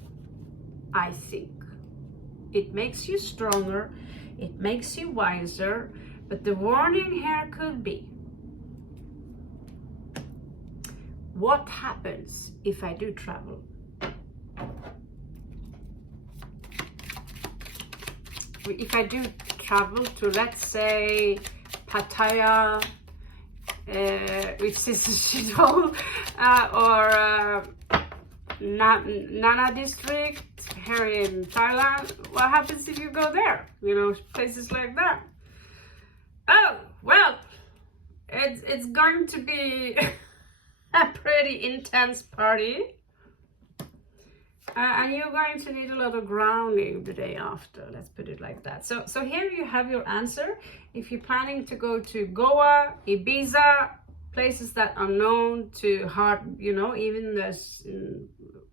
I think. It makes you stronger, it makes you wiser, but the warning here could be, what happens if I do travel? If I do travel to, let's say, Pattaya, which is a shithole, or Nana district here in Thailand. What happens if you go there? You know, places like that. Oh, well, it's going to be a pretty intense party. And you're going to need a lot of grounding the day after, let's put it like that. So here you have your answer. If you're planning to go to Goa, Ibiza, places that are known to heart, you know, even there's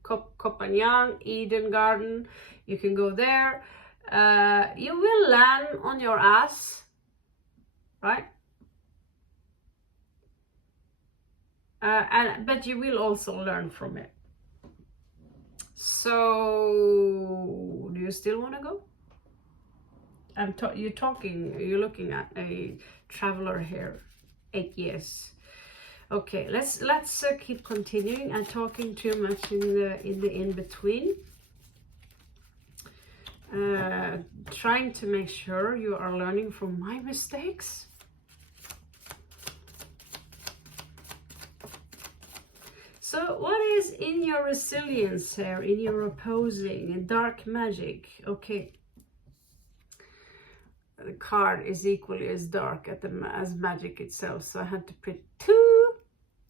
Koh Phangan, Eden Garden, you can go there. You will land on your ass, right? But you will also learn from it. So, do you still want to go? You're looking at a traveler here, 8 years. Okay, let's keep continuing. I'm talking too much in the in-between. Trying to make sure you are learning from my mistakes. So what is in your resilience here, in your opposing, dark magic? Okay. The card is equally as dark as magic itself, so I had to print two.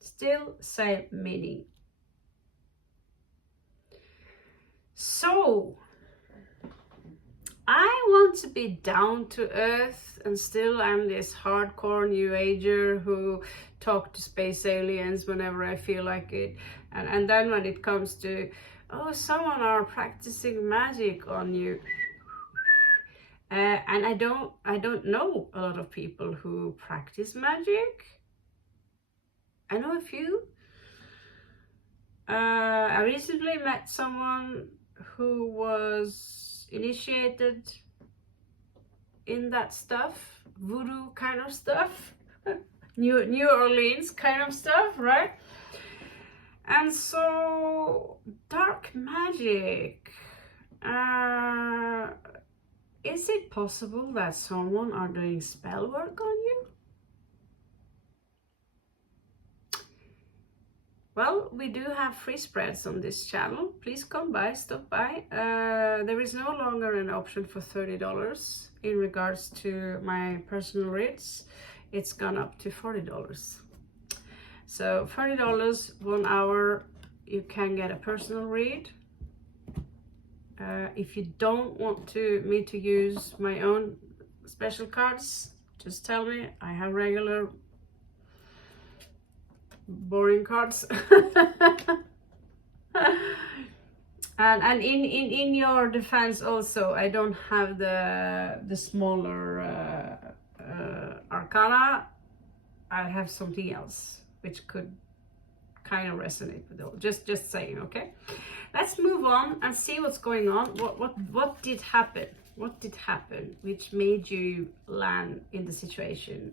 Still same meaning. So I want to be down to earth, and still I'm this hardcore new ager who talk to space aliens whenever I feel like it. And then when it comes to, oh, someone are practicing magic on you. And I don't know a lot of people who practice magic. I know a few. I recently met someone who was initiated in that stuff, voodoo kind of stuff, New Orleans kind of stuff, right? And so dark magic, is it possible that someone are doing spell work on you? Well, we do have free spreads on this channel. Please come by, stop by. There is no longer an option for $30 in regards to my personal rates. It's gone up to $40. So $40, 1 hour, you can get a personal read. If you don't want me to use my own special cards, just tell me. I have regular boring cards. and in your defense also, I don't have the smaller arcana. I have something else which could kind of resonate with it. Just saying. Okay, let's move on and see what's going on. What did happen? What did happen which made you land in the situation?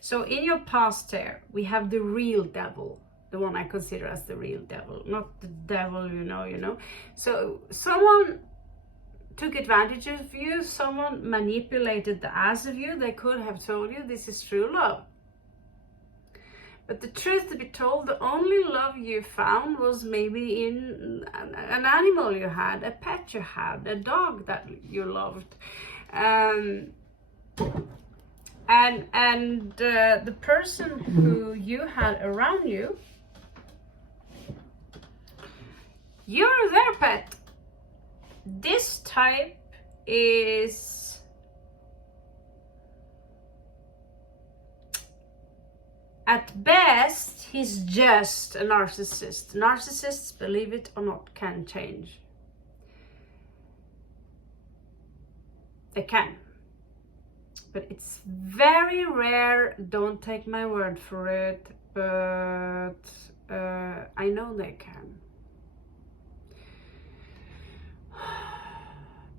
So in your past there, we have the real devil, the one I consider as the real devil, not the devil, you know. So someone took advantage of you, someone manipulated the ass of you. They could have told you this is true love. But the truth to be told, the only love you found was maybe in an animal you had, a pet you had, a dog that you loved. And the person who you had around you, you're their pet. This type is at best, he's just a narcissist. Narcissists, believe it or not, can change. They can. But it's very rare, don't take my word for it, but I know they can.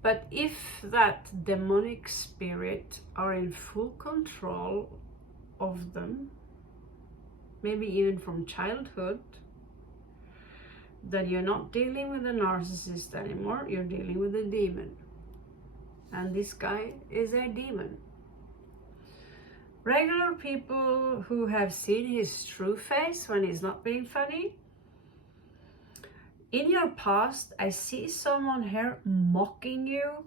But if that demonic spirit are in full control of them, maybe even from childhood, then you're not dealing with a narcissist anymore, you're dealing with a demon. And this guy is a demon. Regular people who have seen his true face when he's not being funny. In your past, I see someone here mocking you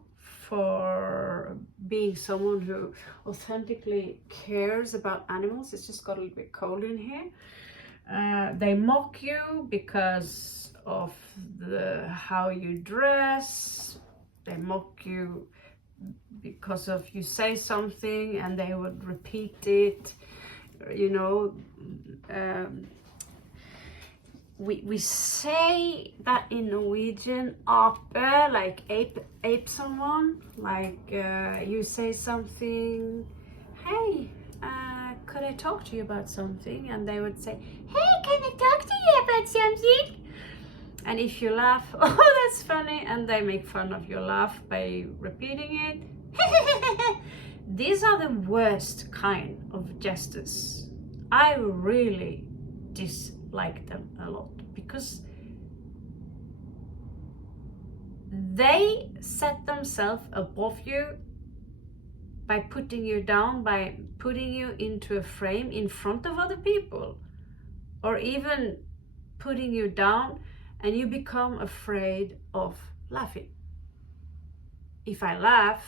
for being someone who authentically cares about animals. It's just got a little bit cold in here. They mock you because of how you dress. They mock you because of you say something and they would repeat it. You know, we say that in Norwegian, ape, like ape someone, like you say something, hey, could I talk to you about something? And they would say, hey, can I talk to you about something? And if you laugh, oh, that's funny, and they make fun of your laugh by repeating it. These are the worst kind of jesters. I really dislike them a lot because they set themselves above you by putting you down, by putting you into a frame in front of other people, or even putting you down, and you become afraid of laughing. If I laugh,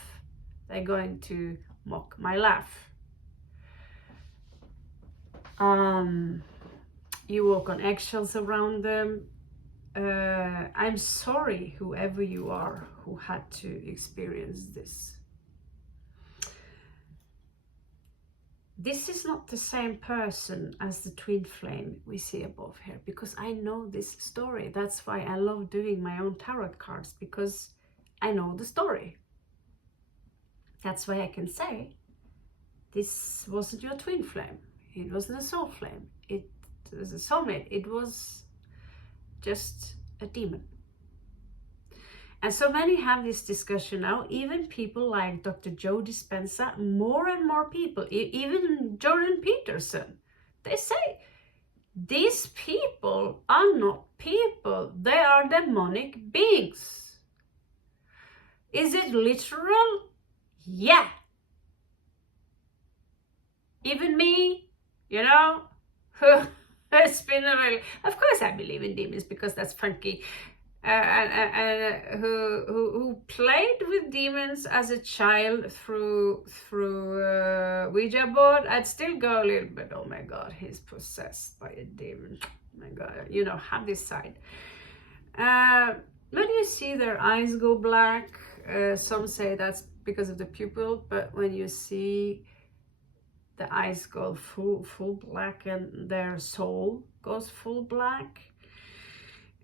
they're going to mock my laugh. You walk on eggshells around them. I'm sorry, whoever you are who had to experience this. This is not the same person as the twin flame we see above here, because I know this story. That's why I love doing my own tarot cards, because I know the story. That's why I can say, this wasn't your twin flame. It wasn't a soul flame. It was a soulmate. It was just a demon. And so many have this discussion now, even people like Dr. Joe Dispenza, more and more people, even Jordan Peterson, they say, these people are not people, they are demonic beings. Is it literal? Yeah. Even me, you know, it's been a very, of course I believe in demons because that's funky. Who played with demons as a child through Ouija board, I'd still go a little bit, oh my God, he's possessed by a demon. Oh my God, you know, have this side. When you see their eyes go black, some say that's because of the pupil, but when you see the eyes go full black and their soul goes full black,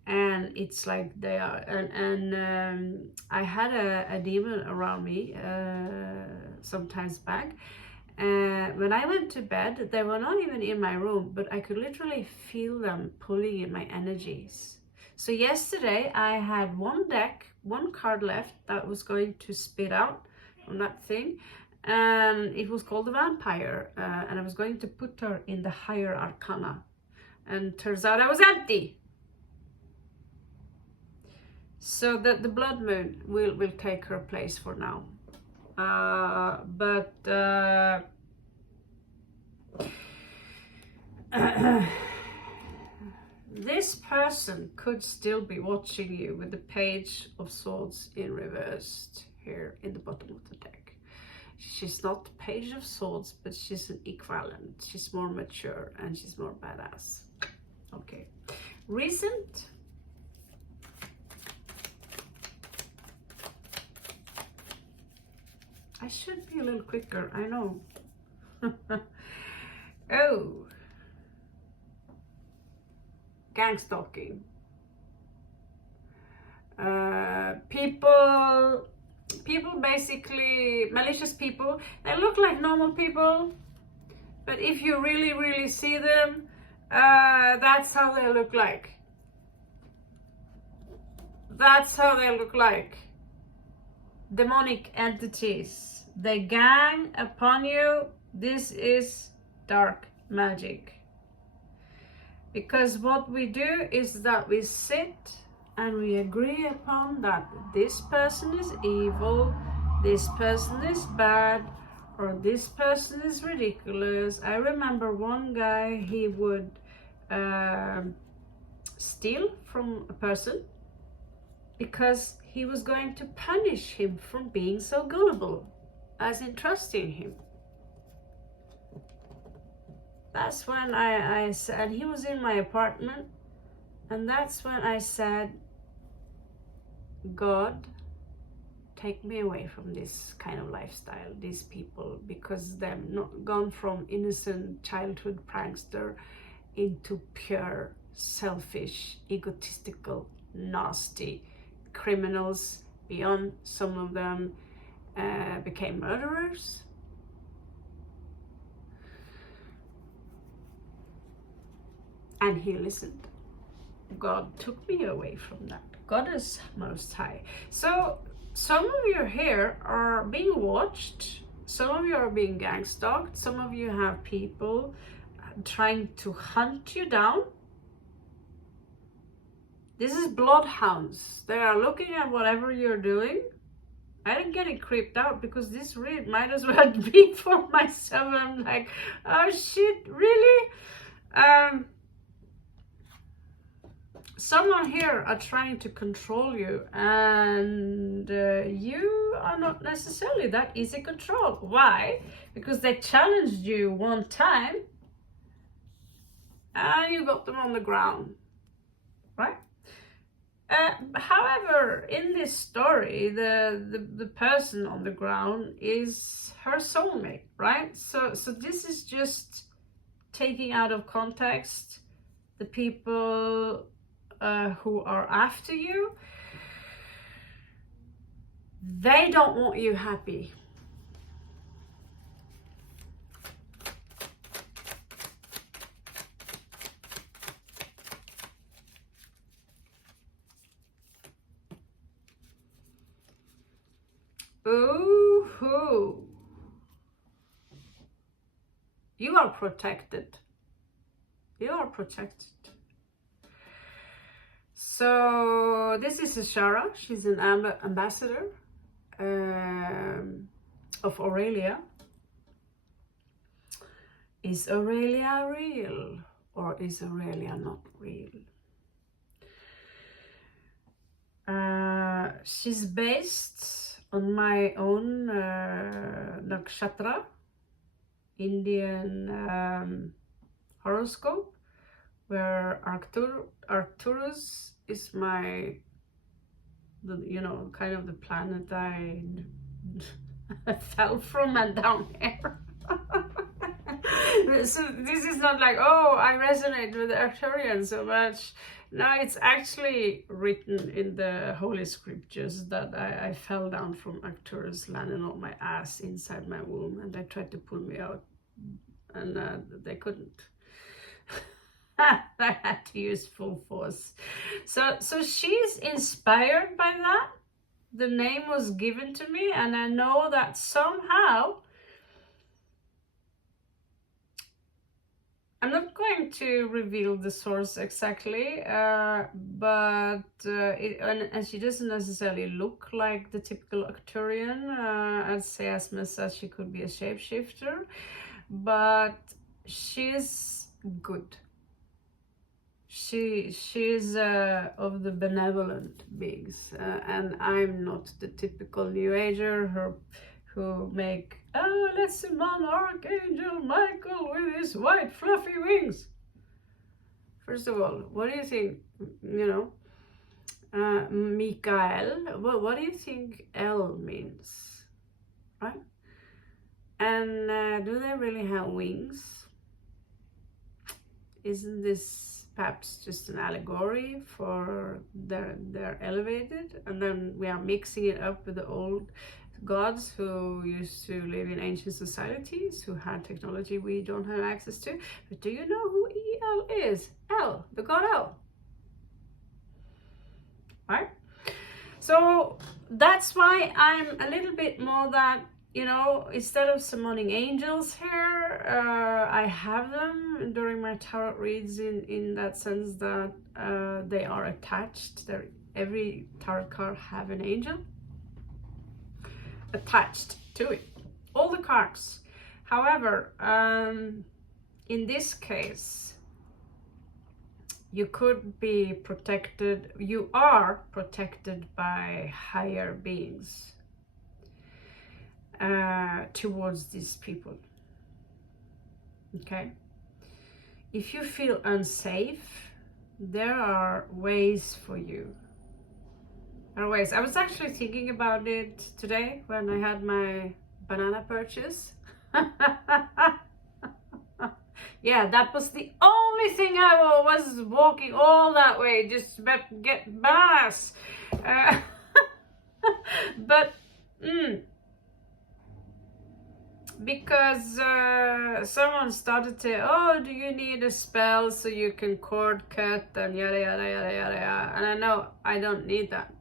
and it's like they are, and I had a demon around me sometimes back, and when I went to bed, they were not even in my room, but I could literally feel them pulling in my energies. So yesterday I had one card left that was going to spit out from that thing, and it was called the Vampire, and I was going to put her in the higher arcana, and turns out I was empty. So that the blood moon will take her place for now. This person could still be watching you with the Page of Swords in reversed here in the bottom of the deck. She's not the Page of Swords, but she's an equivalent. She's more mature and she's more badass. Okay. Recent. I should be a little quicker, I know. Oh. Gang stalking. People basically, malicious people, they look like normal people, but if you really see them, that's how they look like. That's how they look like. Demonic entities. They gang upon you. This is dark magic. Because what we do is that we sit and we agree upon that this person is evil, this person is bad, or this person is ridiculous. I remember one guy, he would steal from a person because he was going to punish him for being so gullible, as in trusting him. That's when I said, he was in my apartment, and that's when I said, God, take me away from this kind of lifestyle, these people, because they've not gone from innocent childhood prankster into pure, selfish, egotistical, nasty criminals. Beyond, some of them became murderers. And he listened. God took me away from that. God is most high. So some of you here are being watched. Some of you are being gang stalked. Some of you have people trying to hunt you down. This is bloodhounds. They are looking at whatever you're doing. I didn't get it creeped out because this read might as well be for myself. I'm like, oh shit, really? someone here are trying to control you, and you are not necessarily that easy control. Why? Because they challenged you one time and you got them on the ground, right? However, in this story, the person on the ground is her soulmate, right? So this is just taking out of context the people who are after you. They don't want you happy. Ooh-hoo. You are protected. You are protected. So this is Ashara. She's an ambassador of Aurelia. Is Aurelia real, or is Aurelia not real? She's based on my own nakshatra, Indian horoscope, where Arcturus is my, kind of the planet I fell from and down here. So this is not like, oh, I resonate with the Arcturian so much. No, it's actually written in the Holy Scriptures that I fell down from Arcturus, landing on my ass inside my womb, and they tried to pull me out, and they couldn't. I had to use full force. So she's inspired by that. The name was given to me, and I know that somehow, I'm not going to reveal the source exactly, but and she doesn't necessarily look like the typical Arcturian. I'd say as much as she could be a shapeshifter, but she's good. She's of the benevolent beings, and I'm not the typical New Ager who make, oh, let's summon Archangel Michael with his white fluffy wings. First of all, what do you think, Mikael, what do you think L means, right? And do they really have wings? Isn't this perhaps just an allegory for they're elevated, and then we are mixing it up with the old gods who used to live in ancient societies, who had technology we don't have access to? But do you know who El is? El, the god El, right? So that's why I'm a little bit more that, instead of summoning angels here, I have them during my tarot reads in that sense that they are attached. Every tarot card have an angel attached to it, all the cards. However, in this case, you could be protected, you are protected by higher beings towards these people. Okay, if you feel unsafe, there are ways for you. There are ways. I was actually thinking about it today when I had my banana purchase. Yeah, that was the only thing I was walking all that way just to get bananas. But because someone started to, oh, do you need a spell so you can cord cut and yada yada yada yada yada, and I know I don't need that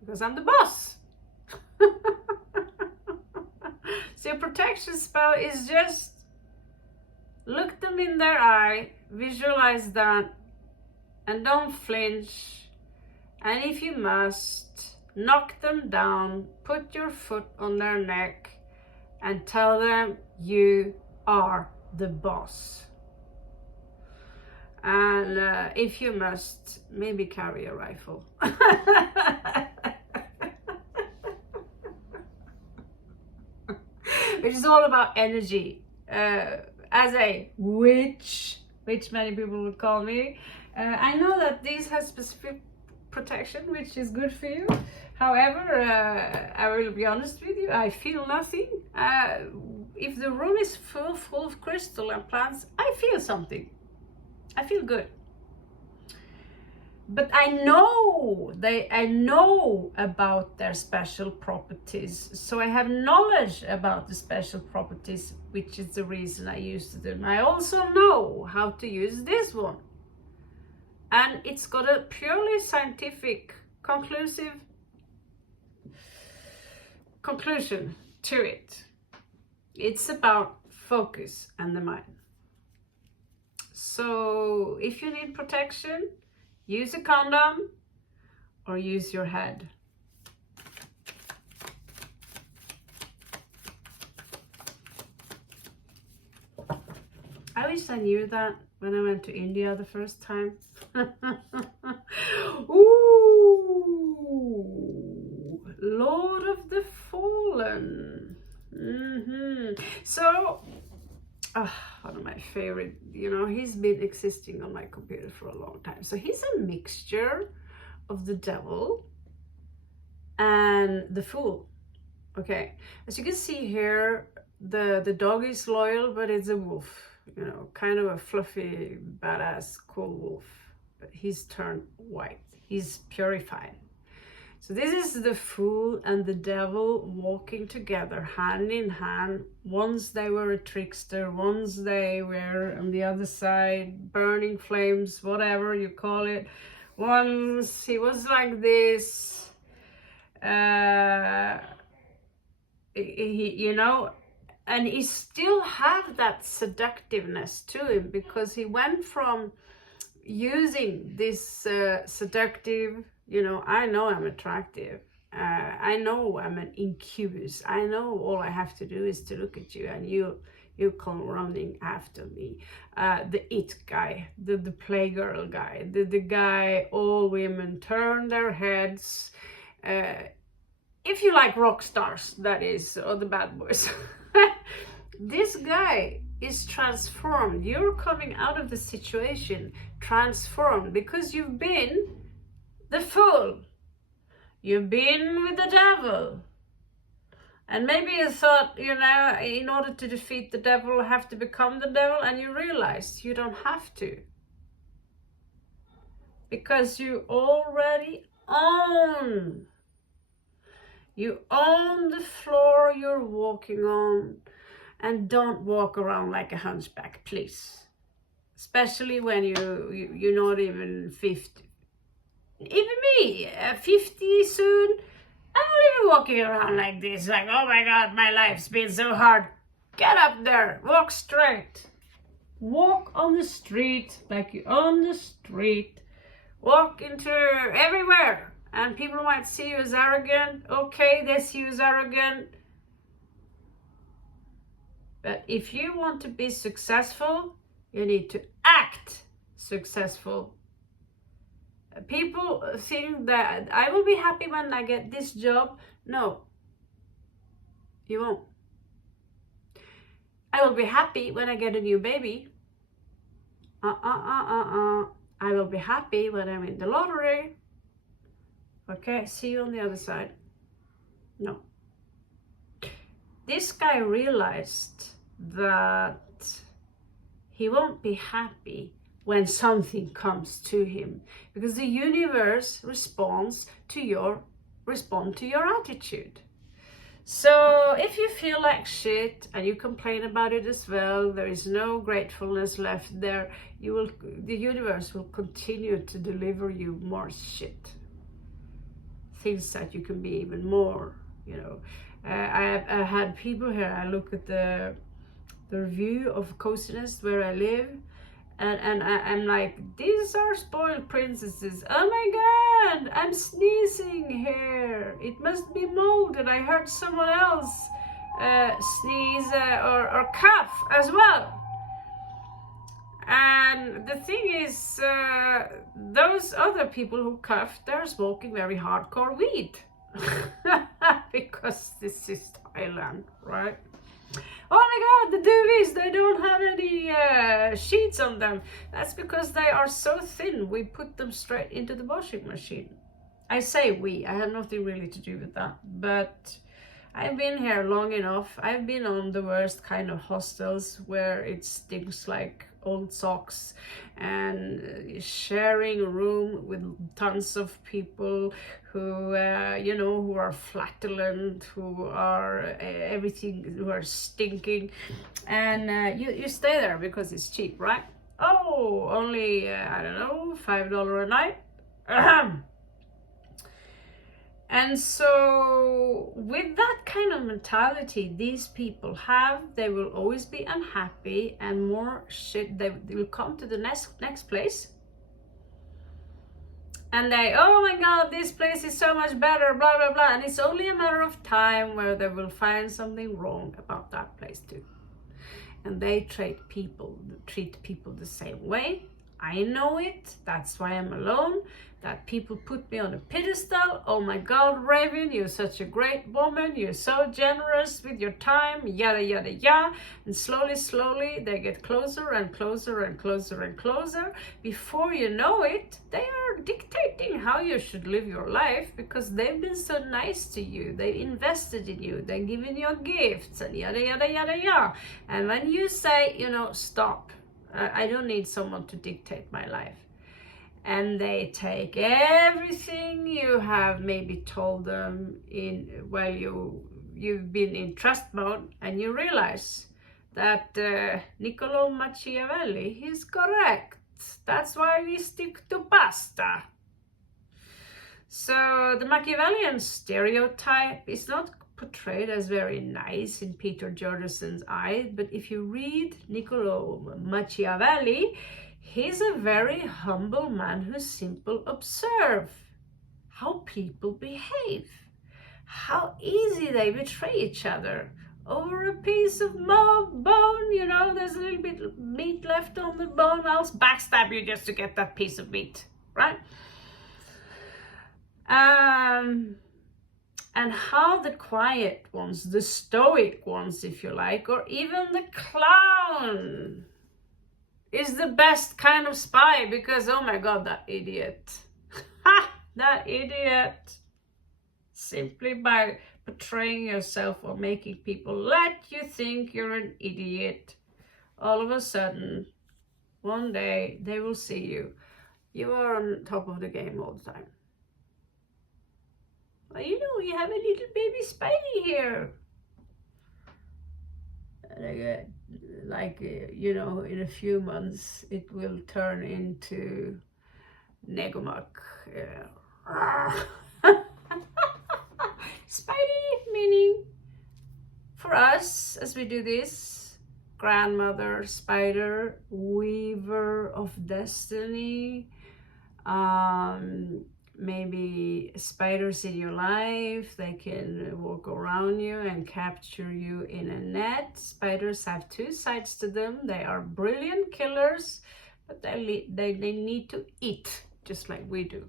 because I'm the boss. So your protection spell is just look them in their eye, visualize that, and don't flinch, and if you must, knock them down, put your foot on their neck, and tell them you are the boss. And if you must, maybe carry a rifle. Which is all about energy. As a witch, which many people would call me, I know that these have specific protection, which is good for you. However, I will be honest with you, I feel nothing. If the room is full of crystal and plants, I feel something. I feel good. But I know about their special properties. So I have knowledge about the special properties, which is the reason I used them. I also know how to use this one. And it's got a purely scientific conclusion to it. It's about focus and the mind. So if you need protection, use a condom or use your head. I wish I knew that when I went to India the first time. Ooh, Lord of the Fallen. So, one of my favorite, he's been existing on my computer for a long time. So he's a mixture of the devil and the fool. Okay, as you can see here, the dog is loyal, but it's a wolf. Kind of a fluffy, badass, cool wolf. But he's turned white. He's purified. So this is the fool and the devil walking together, hand in hand. Once they were a trickster, once they were on the other side, burning flames, whatever you call it. Once he was like this, and he still have that seductiveness to him, because he went from using this seductive, I know I'm attractive. I know I'm an incubus. I know all I have to do is to look at you and you come running after me. The it guy, the playgirl guy, the guy all women turn their heads. If you like rock stars, that is, or the bad boys. This guy is transformed. You're coming out of the situation transformed, because you've been the fool. You've been with the devil. And maybe you thought, in order to defeat the devil, I have to become the devil, and you realize you don't have to. Because you already own. You own the floor you're walking on. And don't walk around like a hunchback, please. Especially when you're not even 50. Even me, 50 soon. I'm not even walking around like this, like, oh my God, my life's been so hard. Get up there, walk straight. Walk on the street like you're on the street. Walk into everywhere. And people might see you as arrogant. Okay, they see you as arrogant. But if you want to be successful, you need to act successful. People think that I will be happy when I get this job. No, you won't. I will be happy when I get a new baby. I will be happy when I'm in the lottery. Okay, see you on the other side. No. This guy realized that he won't be happy when something comes to him, because the universe responds to your attitude. So if you feel like shit and you complain about it as well, there is no gratefulness left there. The universe will continue to deliver you more shit, things that you can be even more, I had people here. I look at the review of Coziness where I live, and I'm like, these are spoiled princesses. Oh my God, I'm sneezing here. It must be mold, and I heard someone else sneeze or cough as well. And the thing is, those other people who cough, they're smoking very hardcore weed. Because this is Thailand, right? Oh my god, the duvets, they don't have any sheets on them. That's because they are so thin, we put them straight into the washing machine. I say we, I have nothing really to do with that, but I've been here long enough. I've been on the worst kind of hostels where it stinks like old socks, and sharing a room with tons of people who you know, who are flatulent, who are everything, who are stinking, and you stay there because it's cheap, right? Oh, only I don't know, $5 a night. And so with that kind of mentality these people have, they will always be unhappy, and more shit, they will come to the next place and they, oh my god, this place is so much better, blah blah blah, and it's only a matter of time where they will find something wrong about that place too. And they treat people the same way. I know it, that's why I'm alone, that people put me on a pedestal. Oh my god, Raven, you're such a great woman, you're so generous with your time, yada yada yada. And slowly they get closer and closer and closer and closer. Before you know it, they are dictating how you should live your life, because they've been so nice to you, they invested in you, they're giving you gifts and yada yada yada yada. And when you say, you know, stop, I don't need someone to dictate my life, and they take everything you have maybe told them in while you've been in trust mode, and you realize that Niccolo Machiavelli is correct. That's why we stick to pasta. So the Machiavellian stereotype is not portrayed as very nice in Peter Jordison's eye, but if you read Niccolo Machiavelli, he's a very humble man who simply observes how people behave, how easy they betray each other over a piece of bone. You know, there's a little bit of meat left on the bone, I'll backstab you just to get that piece of meat, right? And how the quiet ones, the stoic ones if you like, or even the clown is the best kind of spy, because oh my god, that idiot, that idiot, simply by portraying yourself or making people let you think you're an idiot, all of a sudden one day they will see you are on top of the game all the time. Well, you know, we have a little baby Spidey here. You know, in a few months it will turn into Negomuk. Spidey, meaning for us, as we do this, grandmother, spider, weaver of destiny, maybe spiders in your life, they can walk around you and capture you in a net. Spiders have two sides to them. They are brilliant killers, but they need to eat, just like we do.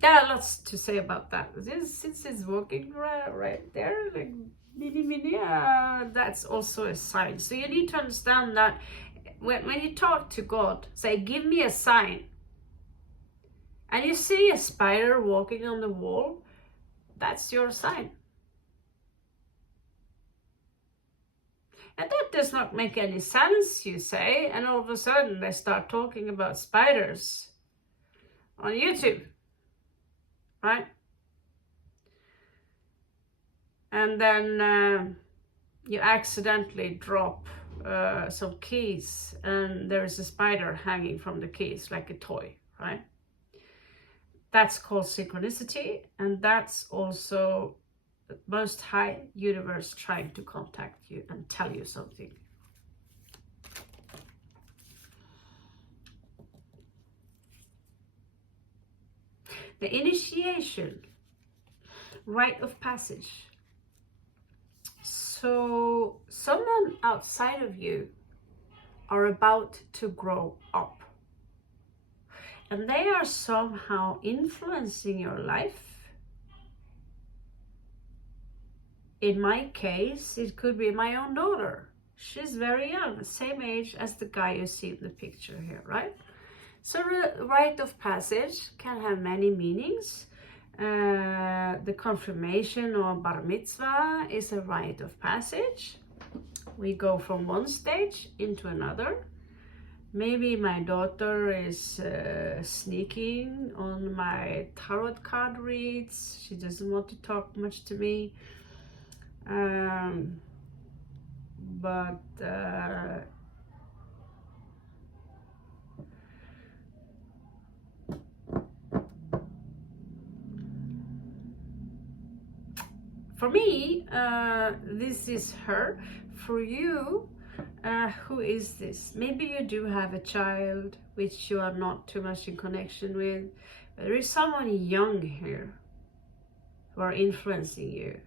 There are lots to say about that. Since it's walking right there, like mini, that's also a sign. So you need to understand that when you talk to God, say, give me a sign, and you see a spider walking on the wall, that's your sign. And that does not make any sense, you say, and all of a sudden they start talking about spiders on YouTube, right? And then you accidentally drop some keys, and there is a spider hanging from the keys like a toy, right? That's called synchronicity, and that's also the Most High Universe trying to contact you and tell you something. The initiation, rite of passage, So someone outside of you are about to grow up, and they are somehow influencing your life. In my case, it could be my own daughter. She's very young, same age as the guy you see in the picture here, right? So the rite of passage can have many meanings. The confirmation or bar mitzvah is a rite of passage. We go from one stage into another. Maybe my daughter is sneaking on my tarot card reads. She doesn't want to talk much to me. For me, this is her. For you, who is this? Maybe you do have a child which you are not too much in connection with. But there is someone young here who are influencing you.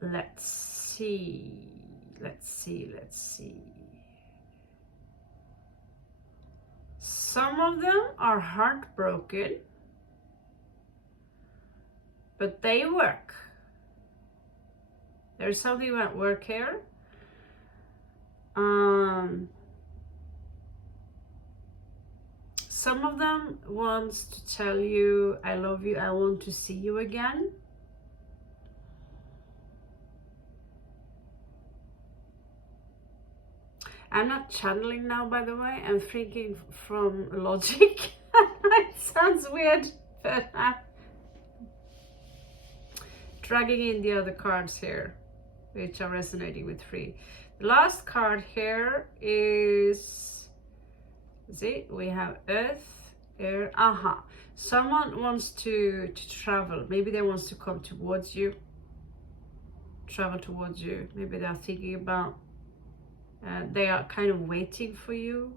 Let's see. Some of them are heartbroken, but they work. There's something about work here. Some of them wants to tell you, I love you, I want to see you again. I'm not channeling now, by the way. I'm thinking from logic. It sounds weird, but I'm dragging in the other cards here, which are resonating with 3. The last card here is, see, we have earth, air, Someone wants to travel. Maybe they want to come towards you, travel towards you. Maybe they're thinking about, they are kind of waiting for you.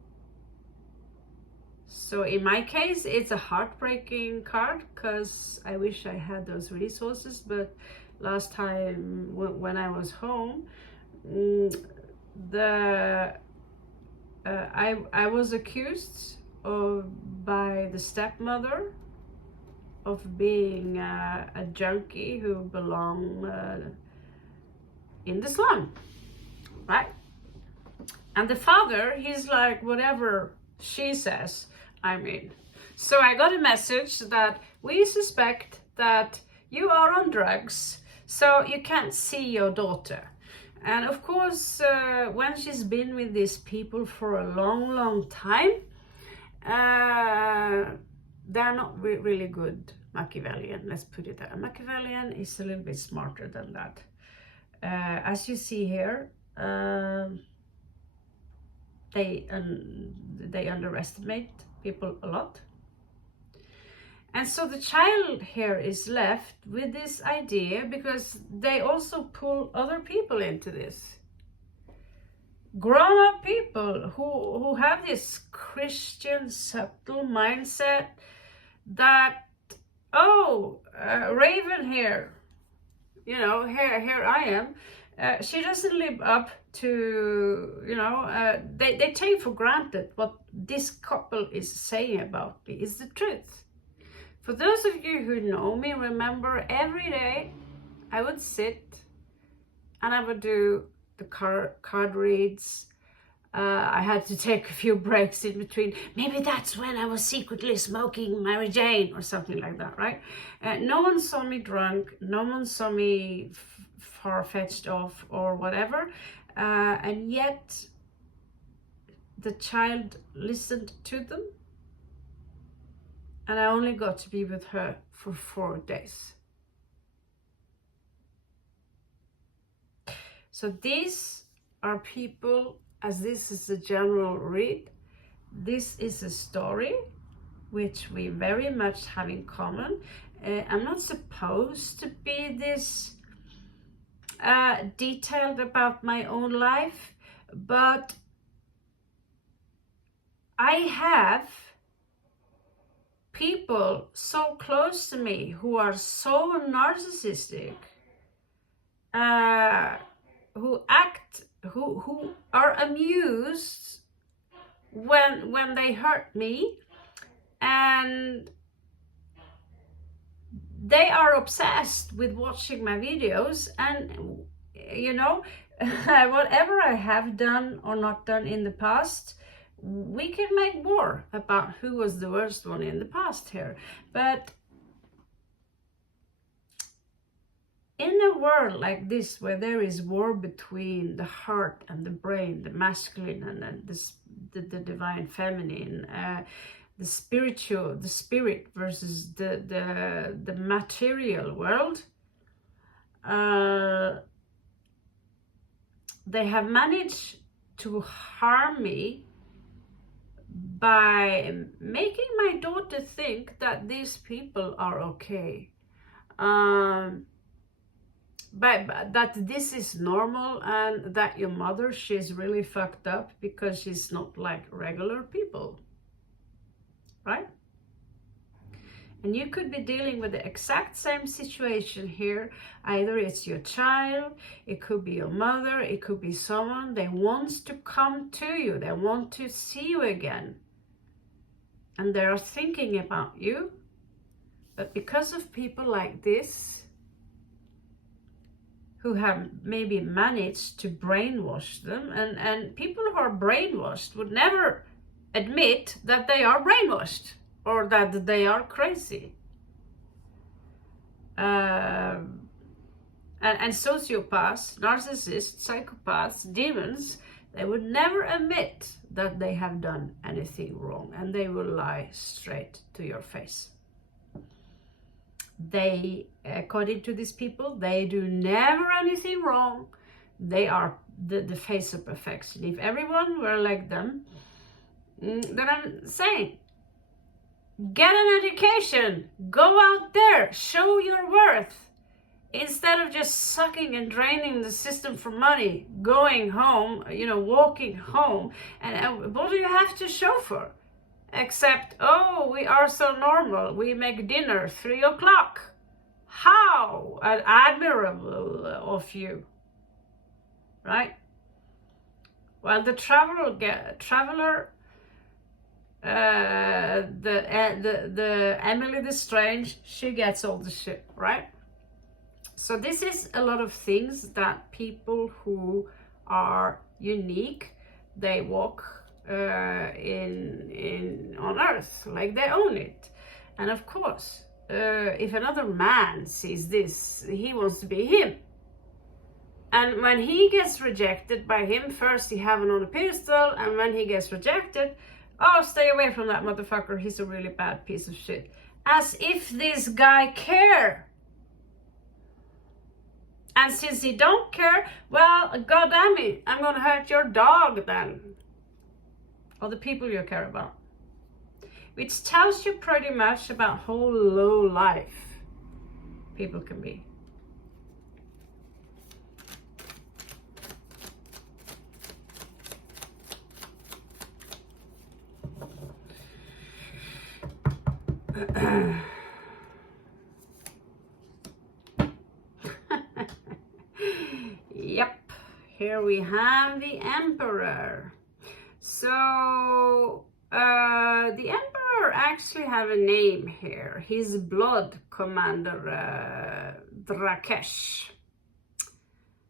So in my case, it's a heartbreaking card because I wish I had those resources. But last time when I was home, I was accused by the stepmother of being a junkie who belonged in the slum, right? And the father, he's like, whatever she says, I'm in. So I got a message that we suspect that you are on drugs, so you can't see your daughter. And of course, when she's been with these people for a long time, they're not really good Machiavellian, let's put it that. Machiavellian is a little bit smarter than that. As you see here, they underestimate people a lot. And so the child here is left with this idea because they also pull other people into this. Grown-up people who have this Christian subtle mindset that, Raven here, here I am. She doesn't live up to, they take for granted what this couple is saying about me is the truth. For those of you who know me, remember every day I would sit and I would do the card reads. I had to take a few breaks in between. Maybe that's when I was secretly smoking Mary Jane or something like that, right? No one saw me drunk. No one saw me far-fetched off or whatever. And yet the child listened to them. And I only got to be with her for 4 days. So these are people, as this is a general read, this is a story which we very much have in common. I'm not supposed to be this detailed about my own life, but I have people so close to me who are so narcissistic, who are amused when they hurt me, and they are obsessed with watching my videos. And you know, whatever I have done or not done in the past, we can make war about who was the worst one in the past here. But in a world like this, where there is war between the heart and the brain, the masculine and the divine feminine, the spiritual, the spirit versus the material world, they have managed to harm me by making my daughter think that these people are okay, but that this is normal, and that your mother, she's really fucked up because she's not like regular people, right? And you could be dealing with the exact same situation here. Either it's your child, it could be your mother, it could be someone. They want to come to you, they want to see you again, and they are thinking about you. But because of people like this, who have maybe managed to brainwash them, and people who are brainwashed would never admit that they are brainwashed or that they are crazy. And sociopaths, narcissists, psychopaths, demons, they would never admit that they have done anything wrong, and they will lie straight to your face. They, according to these people, they do never anything wrong. They are the face of perfection. If everyone were like them, then I'm saying, get an education, go out there, show your worth, instead of just sucking and draining the system for money, going home, walking home. And what do you have to show for? Except, oh, we are so normal, we make dinner 3 o'clock. How admirable of you, right? Well, the traveler, the Emily the Strange, she gets all the shit, right? So this is a lot of things that people who are unique, they walk on earth like they own it. And of course, if another man sees this, he wants to be him. And when he gets rejected by him, first he have him on a pedestal, and when he gets rejected, oh, stay away from that motherfucker, he's a really bad piece of shit. As if this guy care. And since he don't care, well, goddamn it, I'm gonna hurt your dog then. Or the people you care about. Which tells you pretty much about how low life people can be. Yep, here we have the Emperor. So the Emperor actually have a name here. His blood commander, Drakesh.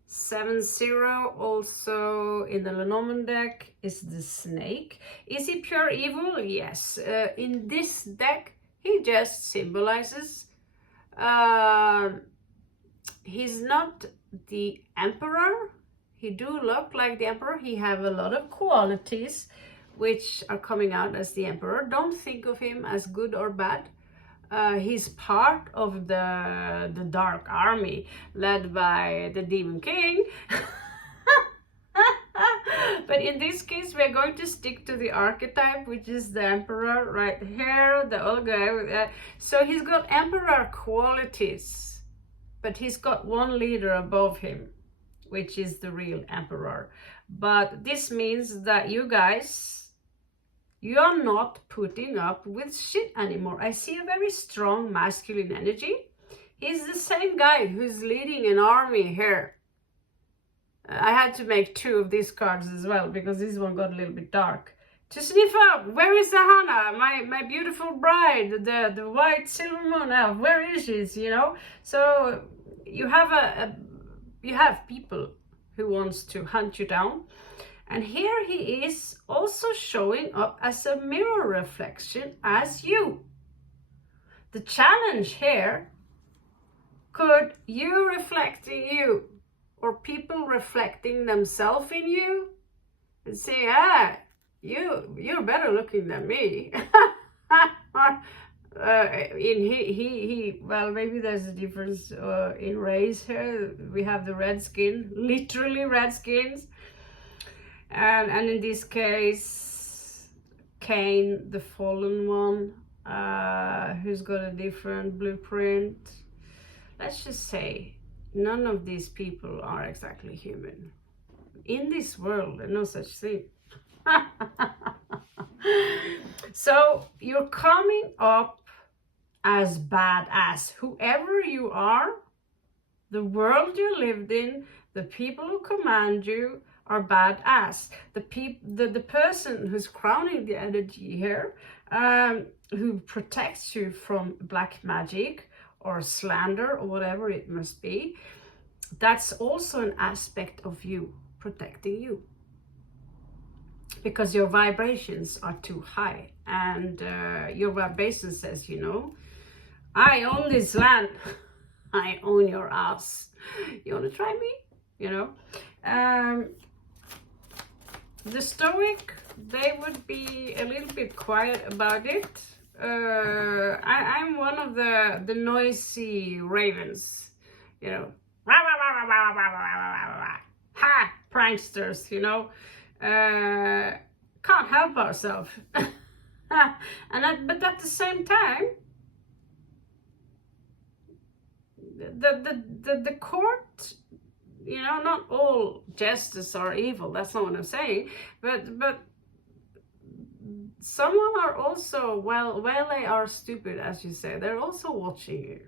7-0 also in the Lenormand deck is the Snake. Is he pure evil? Yes. In this deck, he just symbolizes. He's not the Emperor. He do look like the Emperor. He have a lot of qualities which are coming out as the Emperor. Don't think of him as good or bad. He's part of the Dark Army led by the Demon King. But in this case, we're going to stick to the archetype, which is the Emperor right here, the old guy with that. So he's got Emperor qualities, but he's got one leader above him, which is the real Emperor. But this means that you guys You're not putting up with shit anymore. I see a very strong masculine energy. He's the same guy who's leading an army here. I had to make 2 of these cards as well because this one got a little bit dark. To sniff out, where is Sahana, my beautiful bride, the white silver moon elf? Where is she? You know. So you have you have people who wants to hunt you down, and here he is also showing up as a mirror reflection as you. The challenge here, could you reflecting you, or people reflecting themselves in you and say, you're better looking than me. Well, maybe there's a difference in race here. We have the red skin, literally red skins, and in this case, Cain, the fallen one, who's got a different blueprint. Let's just say none of these people are exactly human. In this world, there's no such thing. So you're coming up as badass. Whoever you are, the world you lived in, the people who command you are badass. The person who's crowning the energy here, who protects you from black magic or slander or whatever it must be, that's also an aspect of you protecting you. Because your vibrations are too high, and your vibration says, you know, I own this land, I own your ass. You want to try me? You know, the Stoic, they would be a little bit quiet about it. I'm one of the noisy ravens, you know, ha, pranksters, you know. Can't help ourselves. But at the same time, the court, you know, not all justice are evil, that's not what I'm saying, but someone are also, well, they are stupid, as you say, they're also watching you.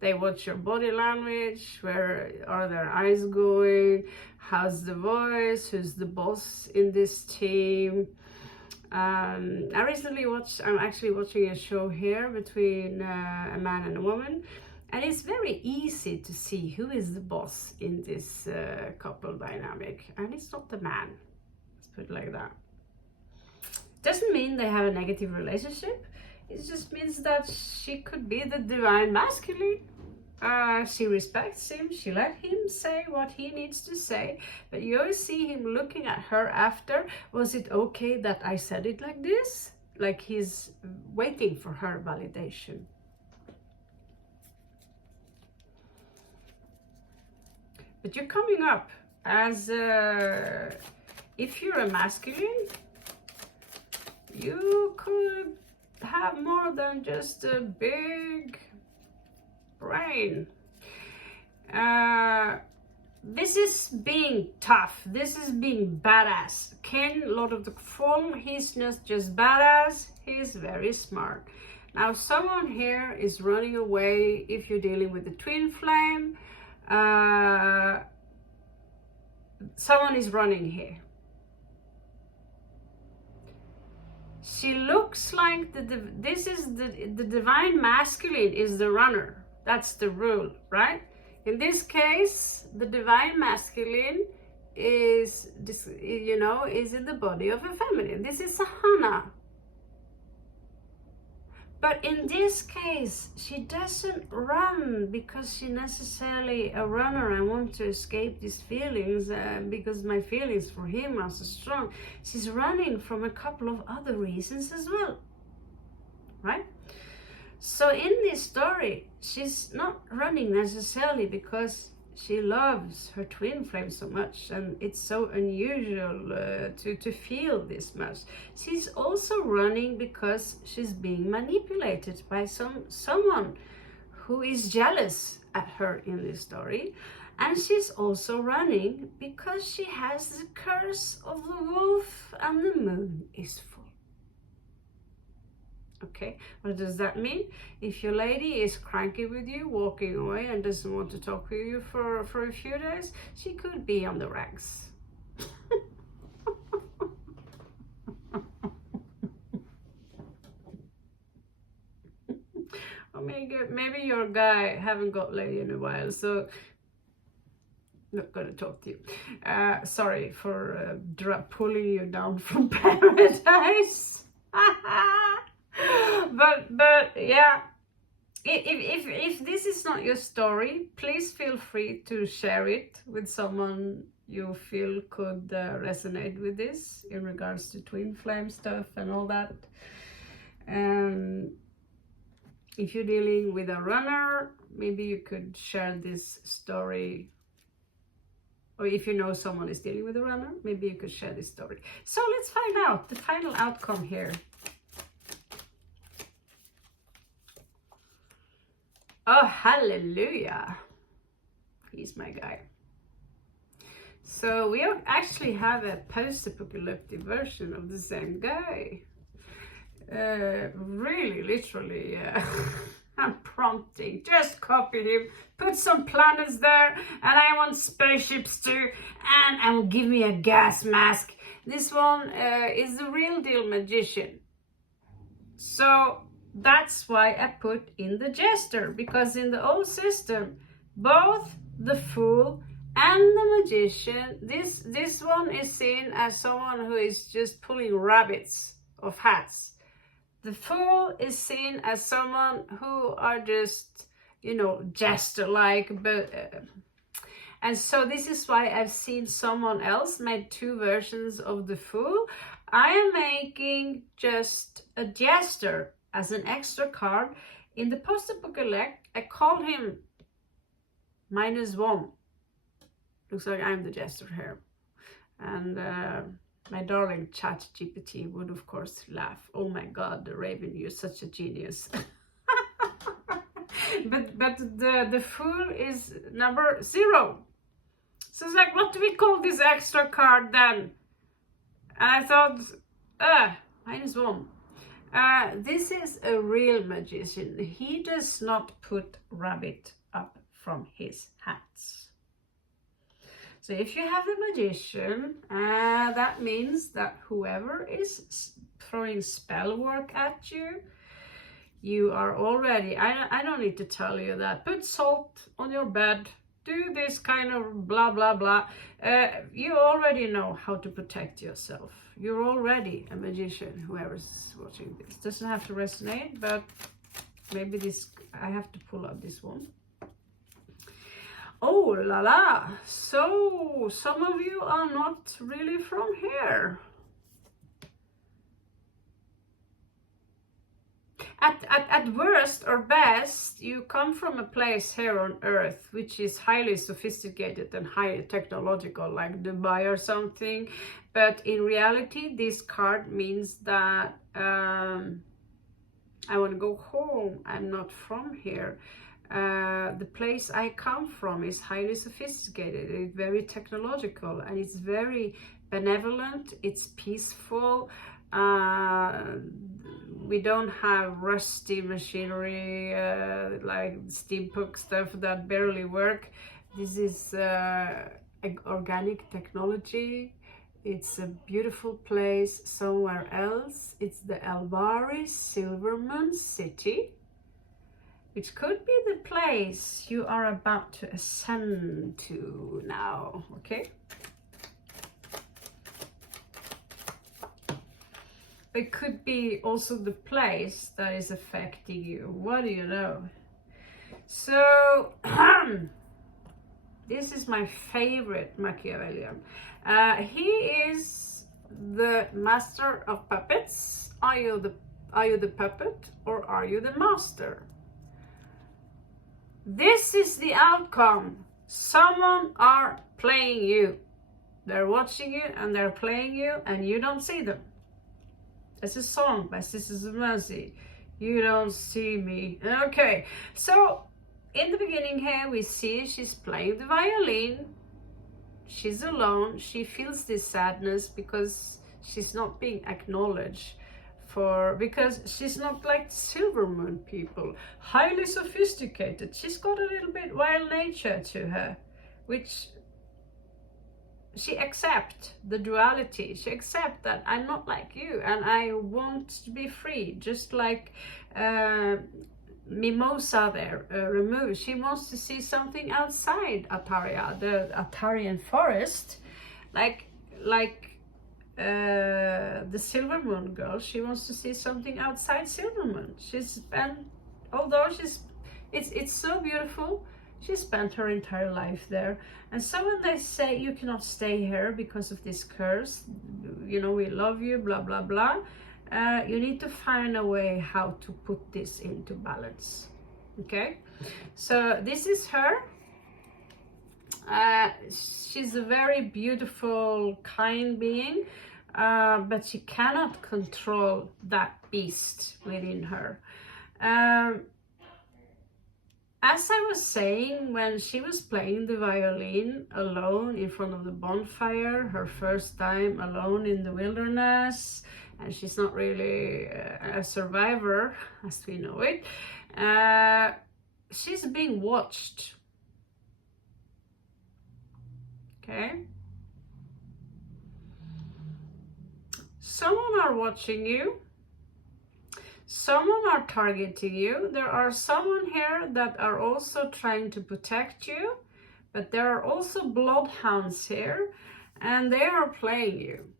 They watch your body language, where are their eyes going, how's the voice, who's the boss in this team. I'm actually watching a show here between a man and a woman, and it's very easy to see who is the boss in this couple dynamic, and it's not the man, let's put it like that. Doesn't mean they have a negative relationship. It just means that she could be the divine masculine. She respects him, she let him say what he needs to say, but you always see him looking at her after, was it okay that I said it like this? Like he's waiting for her validation. But you're coming up as, if you're a masculine, you could have more than just a big brain. This is being tough, this is being badass. Ken, Lord of the Fallen, he's not just badass, he's very smart. Now someone here is running away. If you're dealing with the twin flame, someone is running here. She looks like this is the divine masculine is the runner. That's the rule, right? In this case, the divine masculine is, you know, is in the body of a feminine. This is Sahana. But in this case, she doesn't run because she's necessarily a runner. I want to escape these feelings because my feelings for him are so strong. She's running from a couple of other reasons as well, right? So in this story, she's not running necessarily because she loves her twin flame so much, and it's so unusual to feel this much. She's also running because she's being manipulated by someone who is jealous at her in this story, And she's also running because she has the curse of the wolf and the moon is full. Okay, what does that mean? If your lady is cranky with you, walking away and doesn't want to talk with you for a few days, she could be on the rags. Or maybe your guy haven't got lady in a while, so not gonna talk to you. Sorry for pulling you down from paradise. but yeah, if this is not your story, please feel free to share it with someone you feel could resonate with this in regards to twin flame stuff and all that. If you're dealing with a runner, maybe you could share this story. Or if you know someone is dealing with a runner, maybe you could share this story. So let's find out the final outcome here. Oh, hallelujah. He's my guy. So we actually have a post-apocalyptic version of the same guy. Really, literally, I'm prompting. Just copy him, put some planets there, and I want spaceships too, and give me a gas mask. This one is the real deal magician. So that's why I put in the jester, because in the old system, both the fool and the magician, this one is seen as someone who is just pulling rabbits of hats. The fool is seen as someone who are just, jester-like, but and so this is why I've seen someone else made two versions of the fool. I am making just a jester as an extra card. In the post-apocalyptic, I call him -1. Looks like I'm the jester here. And my darling ChatGPT would of course laugh. Oh my God, the Raven, you're such a genius. but the fool is number 0. So it's like, what do we call this extra card then? And I thought, -1. This is a real magician. He does not put rabbit up from his hats. So if you have the magician, that means that whoever is throwing spell work at you, you are already, I don't need to tell you that. Put salt on your bed, do this kind of blah, blah, blah. You already know how to protect yourself. You're already a magician, whoever's watching this. Doesn't have to resonate, but maybe I have to pull out this one. Oh la la, so some of you are not really from here. At worst or best, you come from a place here on Earth which is highly sophisticated and highly technological, like Dubai or something. But in reality, this card means that I want to go home. I'm not from here. The place I come from is highly sophisticated, it's very technological, and it's very benevolent, it's peaceful. We don't have rusty machinery like steampunk stuff that barely work. This is organic technology. It's a beautiful place somewhere else. It's the Alvaris Silvermoon City, which could be the place you are about to ascend to now, okay? It could be also the place that is affecting you. What do you know? So, this is my favorite Machiavellian. He is the master of puppets. Are you the puppet, or are you the master? This is the outcome. Someone are playing you. They're watching you and they're playing you, and you don't see them. It's a song by Sisters of Mercy. You don't see me. Okay, so in the beginning here, we see she's playing the violin. She's alone. She feels this sadness because she's not being acknowledged because she's not like Silver Moon people, highly sophisticated. She's got a little bit wild nature to her, which she accepts the duality. She accepts that I'm not like you and I want to be free, just like Mimosa there removed. She wants to see something outside Ataria, the Atarian forest, like the Silver Moon girl. She wants to see something outside Silver Moon. Although it's so beautiful, she spent her entire life there. And so when they say you cannot stay here because of this curse, you know, we love you, blah blah blah, you need to find a way how to put this into balance. Okay, so this is her. She's a very beautiful, kind being, but she cannot control that beast within her. As I was saying, when she was playing the violin alone in front of the bonfire, her first time alone in the wilderness, and she's not really a survivor as we know it, she's being watched. Okay? Someone are watching you. Someone are targeting you. There are someone here that are also trying to protect you, but there are also bloodhounds here, and they are playing you.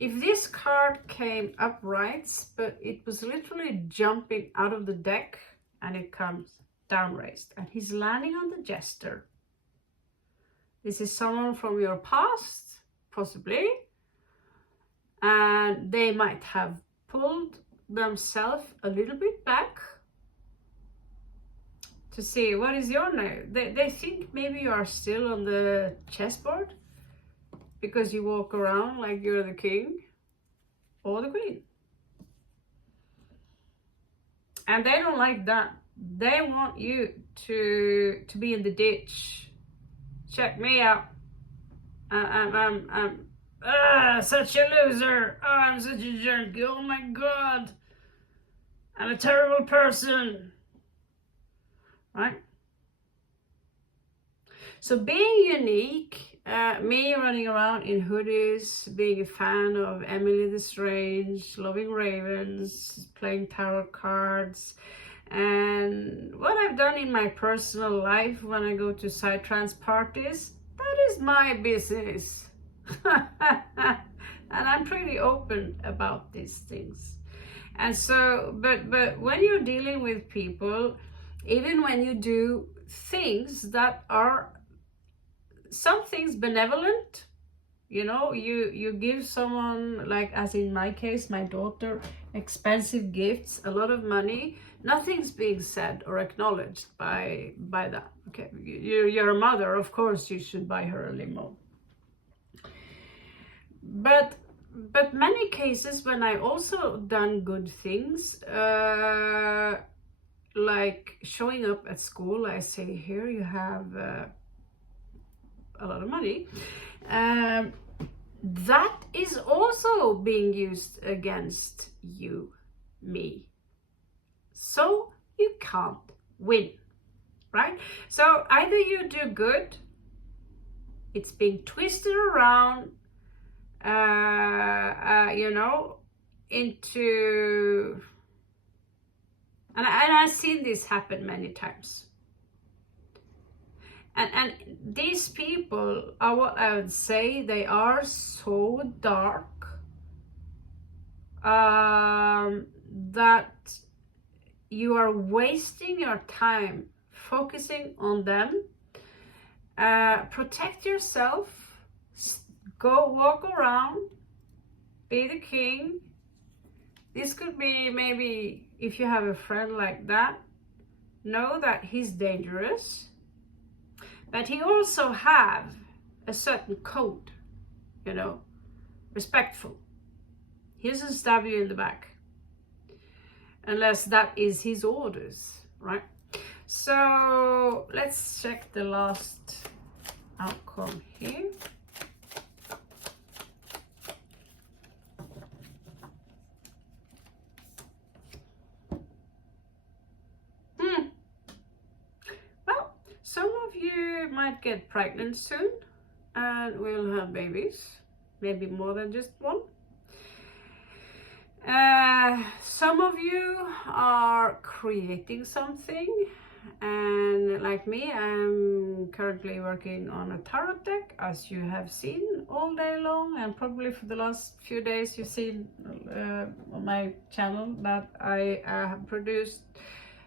If this card came upright, but it was literally jumping out of the deck, and it comes down raised, and he's landing on the jester. This is someone from your past, possibly. And they might have pulled themselves a little bit back to see what is your name. They think maybe you are still on the chessboard because you walk around like you're the king or the queen. And they don't like that. They want you to be in the ditch. Check me out. I'm such a loser. Oh, I'm such a jerk. Oh my God. I'm a terrible person. Right? So being unique, me running around in hoodies, being a fan of Emily the Strange, loving ravens, playing tarot cards, and what I've done in my personal life when I go to psytrance parties, that is my business. And I'm pretty open about these things. And so, but when you're dealing with people, even when you do things that are some things benevolent, you know, you give someone, like as in my case, my daughter, expensive gifts, a lot of money, nothing's being said or acknowledged by that. Okay, you're a mother, of course you should buy her a limo. But many cases when I also done good things, like showing up at school, I say, here you have a lot of money. That is also being used against you, me. So you can't win, right? So either you do good, it's being twisted around, you know, into, and I've seen this happen many times. And these people are, what I would say, they are so dark that you are wasting your time focusing on them. Protect yourself, go walk around, be the king. This could be maybe if you have a friend like that, know that he's dangerous. But he also have a certain code, you know, respectful. He doesn't stab you in the back. unless that is his orders, right? So let's check the last outcome here. Well, some of you might get pregnant soon and will have babies, maybe more than just one. Some of you are creating something, and like me, I'm currently working on a tarot deck, as you have seen all day long, and probably for the last few days you've seen on my channel that I have produced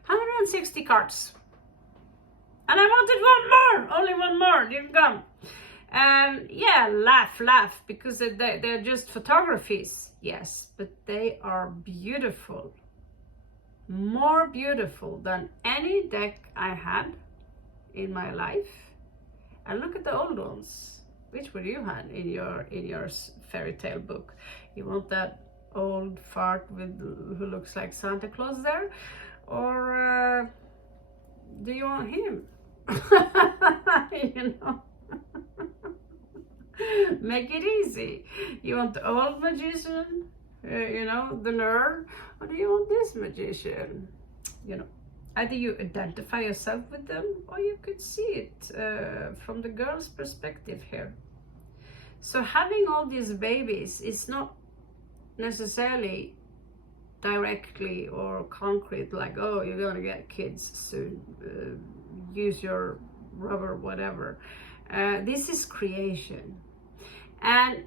160 cards. And I wanted one more, only one more, didn't come. And yeah, laugh, because they're just photographies, yes, but they are beautiful. More beautiful than any deck I had in my life. And look at the old ones. Which one you had in your fairy tale book? You want that old fart with who looks like Santa Claus there, or do you want him? You know. Make it easy. You want the old magician, you know, the nerd, or do you want this magician? You know, either you identify yourself with them, or you could see it from the girl's perspective here. So having all these babies is not necessarily directly or concrete, like, oh, you're gonna get kids soon, use your rubber, whatever. This is creation. And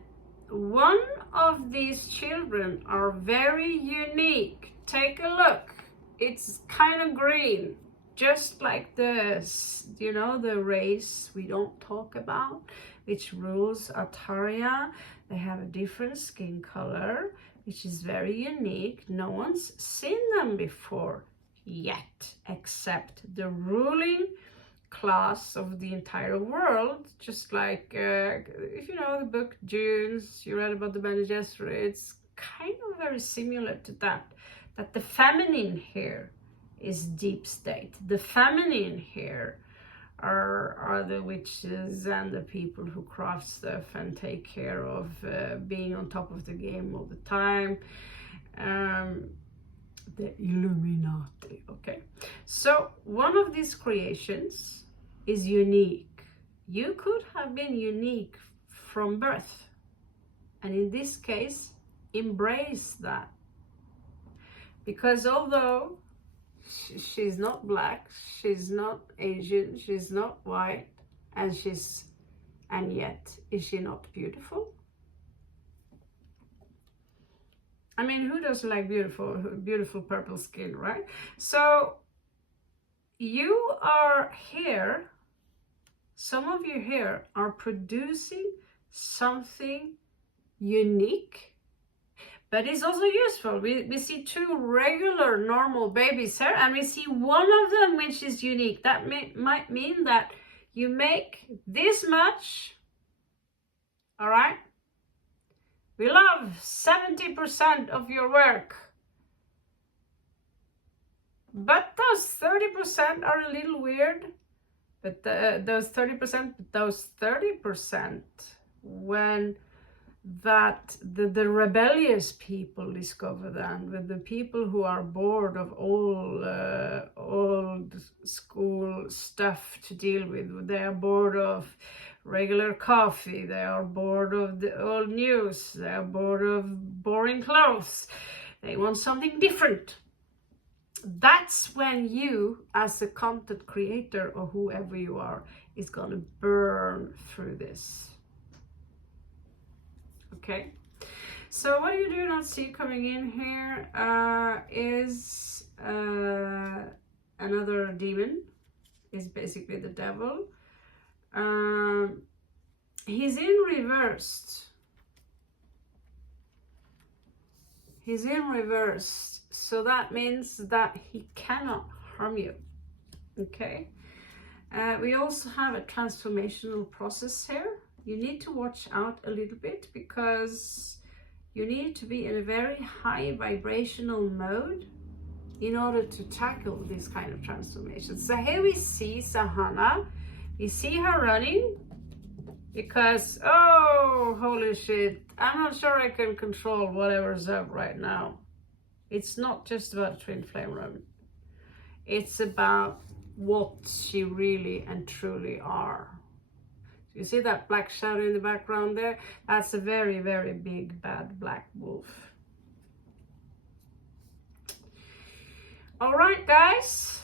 one of these children are very unique. Take a look. It's kind of green, just like this, you know, the race we don't talk about, which rules Altaria. They have a different skin color, which is very unique. No one's seen them before yet, except the ruling class of the entire world. Just like if you know the book Dunes, you read about the Bene Gesserit, it's kind of very similar to that the feminine here is deep state. The feminine here are the witches and the people who craft stuff and take care of being on top of the game all the time. The Illuminati. Okay, so one of these creations is unique. You could have been unique from birth, and in this case, embrace that, because although she's not black, she's not Asian, she's not white, and yet is she not beautiful? I mean, who doesn't like beautiful purple skin, right? So you are here, some of you here are producing something unique, but it's also useful. We see two regular normal babies here, and we see one of them which is unique. That might mean that you make this much, all right? We love 70% of your work, but those 30% are a little weird. But those 30%, when the rebellious people discover them, with the people who are bored of all old school stuff to deal with, they are bored of regular coffee, they are bored of the old news, they are bored of boring clothes, they want something different. That's when you, as a content creator or whoever you are, is going to burn through this. Okay, so what you do not see coming in here is another demon. Is basically the devil. He's in reversed. He's in reverse, so that means that he cannot harm you. Okay. We also have a transformational process here. You need to watch out a little bit, because you need to be in a very high vibrational mode in order to tackle this kind of transformation. So here we see Sahana. We see her running because, oh, holy shit, I'm not sure I can control whatever's up right now. It's not just about a twin flame run. It's about what she really and truly are. You see that black shadow in the background there? That's a very, very big, bad black wolf. All right, guys,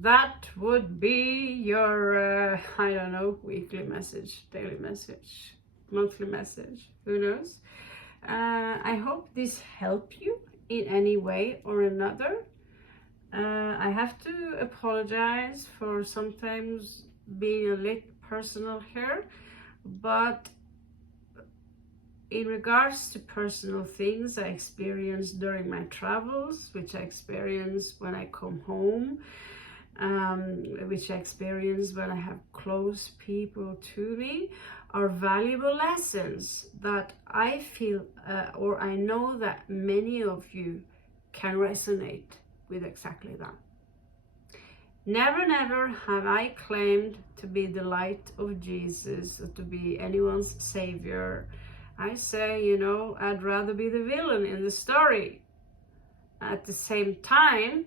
that would be your, I don't know, weekly message, daily message, monthly message, who knows? I hope this helped you in any way or another. I have to apologize for sometimes being a little personal here, but in regards to personal things I experienced during my travels, which I experience when I come home, which I experience when I have close people to me, are valuable lessons that I feel or I know that many of you can resonate with exactly that. Never, never have I claimed to be the light of Jesus or to be anyone's savior. I say, you know, I'd rather be the villain in the story. At the same time,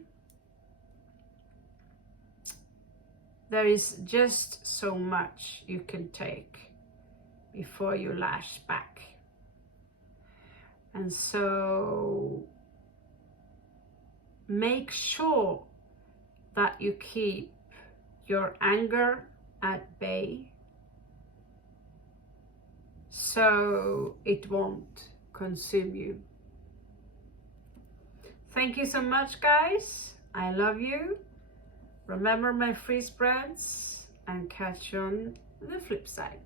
there is just so much you can take before you lash back. And so make sure that you keep your anger at bay so it won't consume you. Thank you so much, guys. I love you. Remember my free spreads and catch you on the flip side.